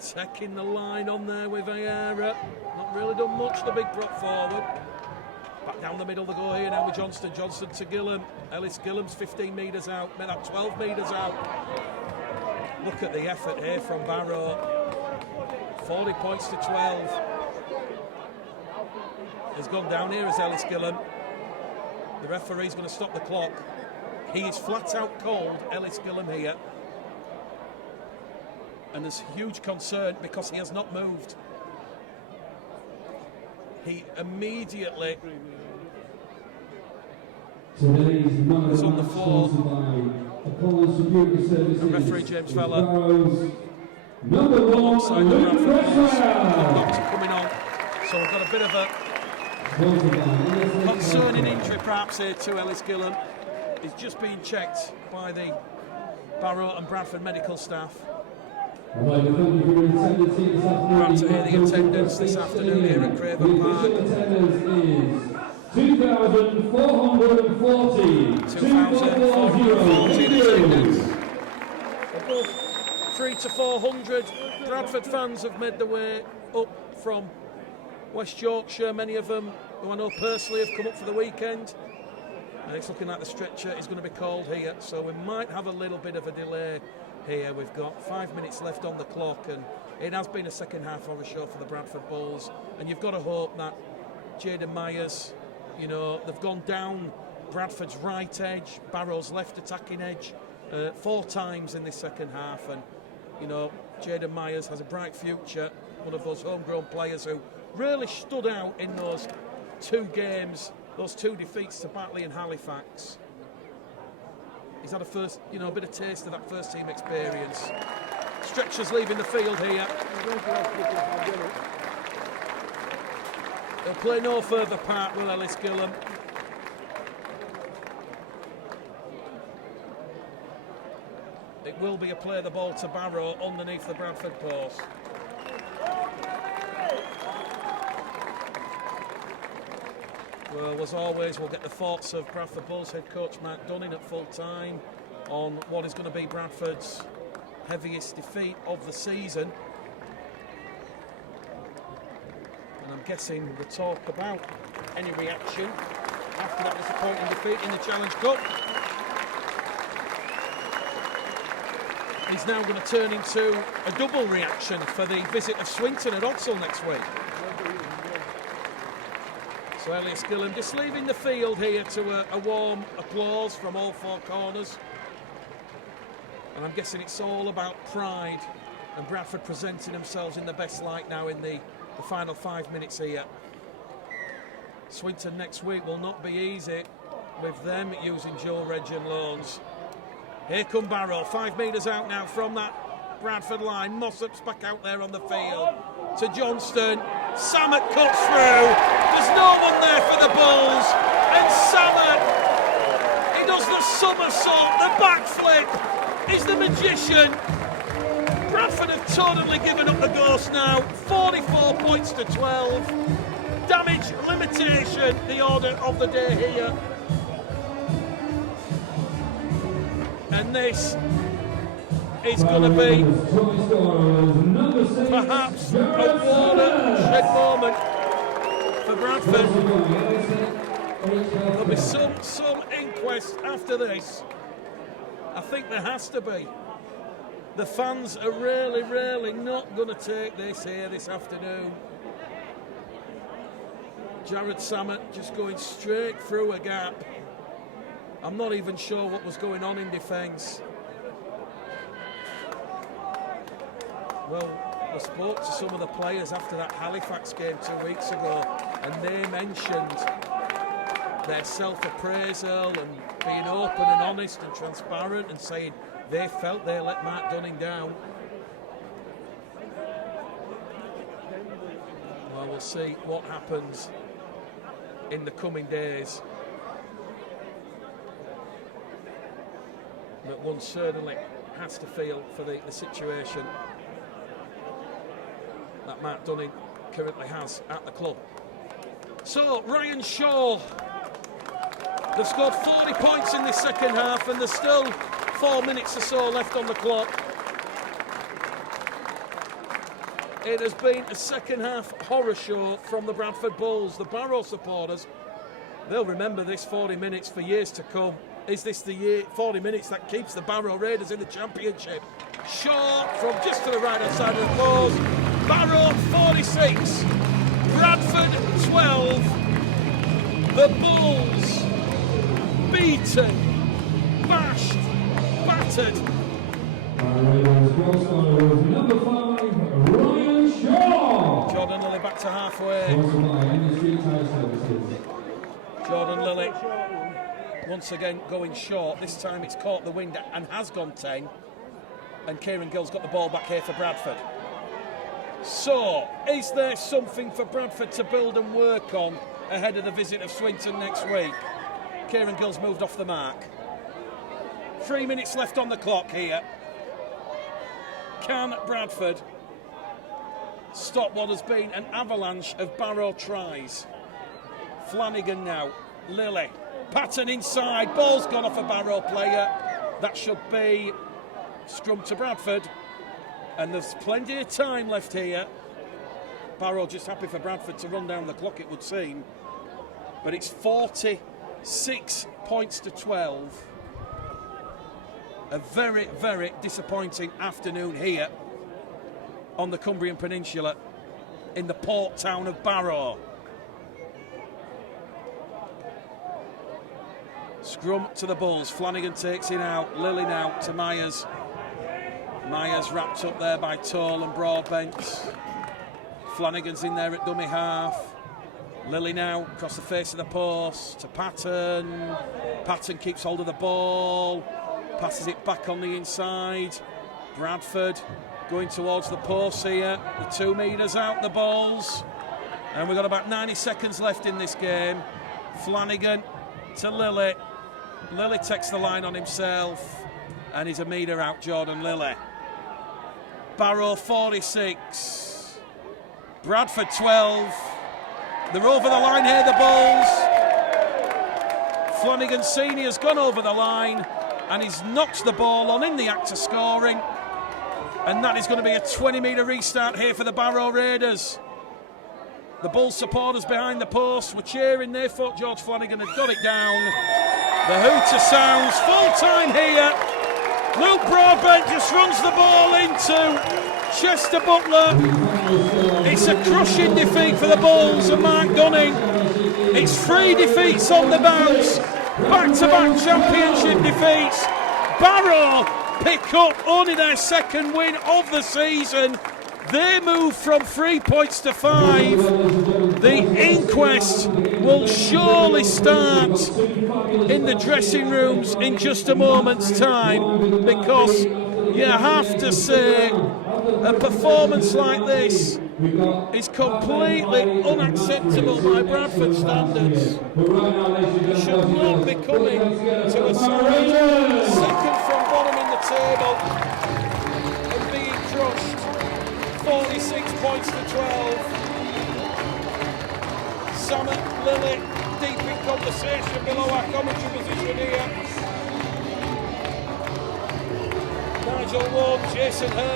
Taking the line on there with Vieira. Not really done much, the big prop forward. Back down the middle they go here now with Johnston. Johnston to Gillam. Ellis Gillam's 15 metres out. Made that 12 metres out. Look at the effort here from Barrow. 40 points to 12. Has gone down here as Ellis Gillam. The referee's going to stop the clock. He is flat out called Ellis Gillam here. And there's huge concern because he has not moved. He immediately was on the floor. And referee James Feller alongside the Bradford doctor coming on. So we've got a bit of a concerning injury perhaps here to Ellis Gillam. He's just being checked by the Barrow and Bradford medical staff. Proud to hear the attendance this afternoon here at Craven Park. 2,440 attendance. Above 300 to 400 Bradford fans have made their way up from West Yorkshire. Many of them, who I know personally, have come up for the weekend. And it's looking like the stretcher is going to be called here, so we might have a little bit of a delay here. We've got 5 minutes left on the clock, and it has been a second half horror show for the Bradford Bulls. And you've got to hope that Jaden Myers, you know, they've gone down Bradford's right edge, Barrow's left attacking edge 4 times in this second half, and you know, Jaden Myers has a bright future. One of those homegrown players who really stood out in those 2 games. Those 2 defeats to Batley and Halifax. He's had a first, you know, a bit of taste of that first team experience. Stretcher's leaving the field here. He'll play no further part, will Ellis Gillam. It will be a play the ball to Barrow underneath the Bradford post. Well, as always, we'll get the thoughts of Bradford Bulls head coach Matt Dunning at full time on what is going to be Bradford's heaviest defeat of the season. And I'm guessing the talk about any reaction after that disappointing defeat in the Challenge Cup is now going to turn into a double reaction for the visit of Swinton at Odsal next week. So Ellis Gillam just leaving the field here to a warm applause from all 4 corners. And I'm guessing it's all about pride and Bradford presenting themselves in the best light now in the final 5 minutes here. Swinton next week will not be easy with them using dual reg and loans. Here come Barrow, 5 metres out now from that Bradford line. Mossop's back out there on the field to Johnston. Samet cuts through. There's no one there for the Bulls. And Samet, he does the somersault, the backflip. He's the magician. Bradford have totally given up the ghost now. 44 points to 12. Damage limitation, the order of the day here. And this is going to be perhaps a watershed moment for Bradford. There'll be some inquest after this. I think there has to be. The fans are really not going to take this here this afternoon. Jared Samet just going straight through a gap. I'm not even sure what was going on in defence. Well, I spoke to some of the players after that Halifax game 2 weeks ago, and they mentioned their self-appraisal and being open and honest and transparent and saying they felt they let Mark Dunning down. Well, we'll see what happens in the coming days. But one certainly has to feel for the situation that Matt Dunning currently has at the club. So, Ryan Shaw, they've scored 40 points in this second half and there's still 4 minutes or so left on the clock. It has been a second half horror show from the Bradford Bulls. The Barrow supporters, they'll remember this 40 minutes for years to come. Is this the 40 minutes that keeps the Barrow Raiders in the championship? Short from just to the right-hand side of the post. Barrow 46, Bradford 12. The Bulls beaten, bashed, battered. Number 5, Ryan Shaw. Jordan Lilly back to halfway. Jordan Lilly once again going short. This time it's caught the wind and has gone 10. And Kieran Gill's got the ball back here for Bradford. So, is there something for Bradford to build and work on ahead of the visit of Swinton next week? Kieran Gill's moved off the mark. 3 minutes left on the clock here. Can Bradford stop what has been an avalanche of Barrow tries? Flanagan now, Lilly, Patton inside, ball's gone off a Barrow player. That should be scrum to Bradford, and there's plenty of time left here. Barrow just happy for Bradford to run down the clock, it would seem, but it's 46 points to 12. A very, very disappointing afternoon here on the Cumbrian Peninsula in the port town of Barrow. Scrum to the Bulls. Flanagan takes it out. Lilly now to Myers. Myers wrapped up there by Toll and Broadbent. Flanagan's in there at dummy half. Lilly now across the face of the post to Patton. Patton keeps hold of the ball. Passes it back on the inside. Bradford going towards the post here. The 2 metres out, the Bulls. And we've got about 90 seconds left in this game. Flanagan to Lilly. Lilly takes the line on himself. And he's a metre out, Jordan Lilly. Barrow 46. Bradford 12. They're over the line here, the Bulls. Flanagan Senior's gone over the line. And he's knocked the ball on in the act of scoring. And that is going to be a 20-metre restart here for the Barrow Raiders. The Bulls supporters behind the post were cheering. They thought George Flanagan had got it down. The hooter sounds. Full time here. Luke Broadbent just runs the ball into Chester Butler. It's a crushing defeat for the Bulls and Mark Gunning. It's 3 defeats on the bounce. Back-to-back championship defeats. Barrow pick up only their second win of the season. They move from 3 points to 5. The inquest will surely start in the dressing rooms in just a moment's time, because you have to say a performance like this is completely unacceptable by Bradford standards. You should not be coming to a side second from bottom in the table and being crushed 46 points to 12. Samet, Lilly, deep in conversation below our commentary position here. Nigel Ward, Jason Hurd.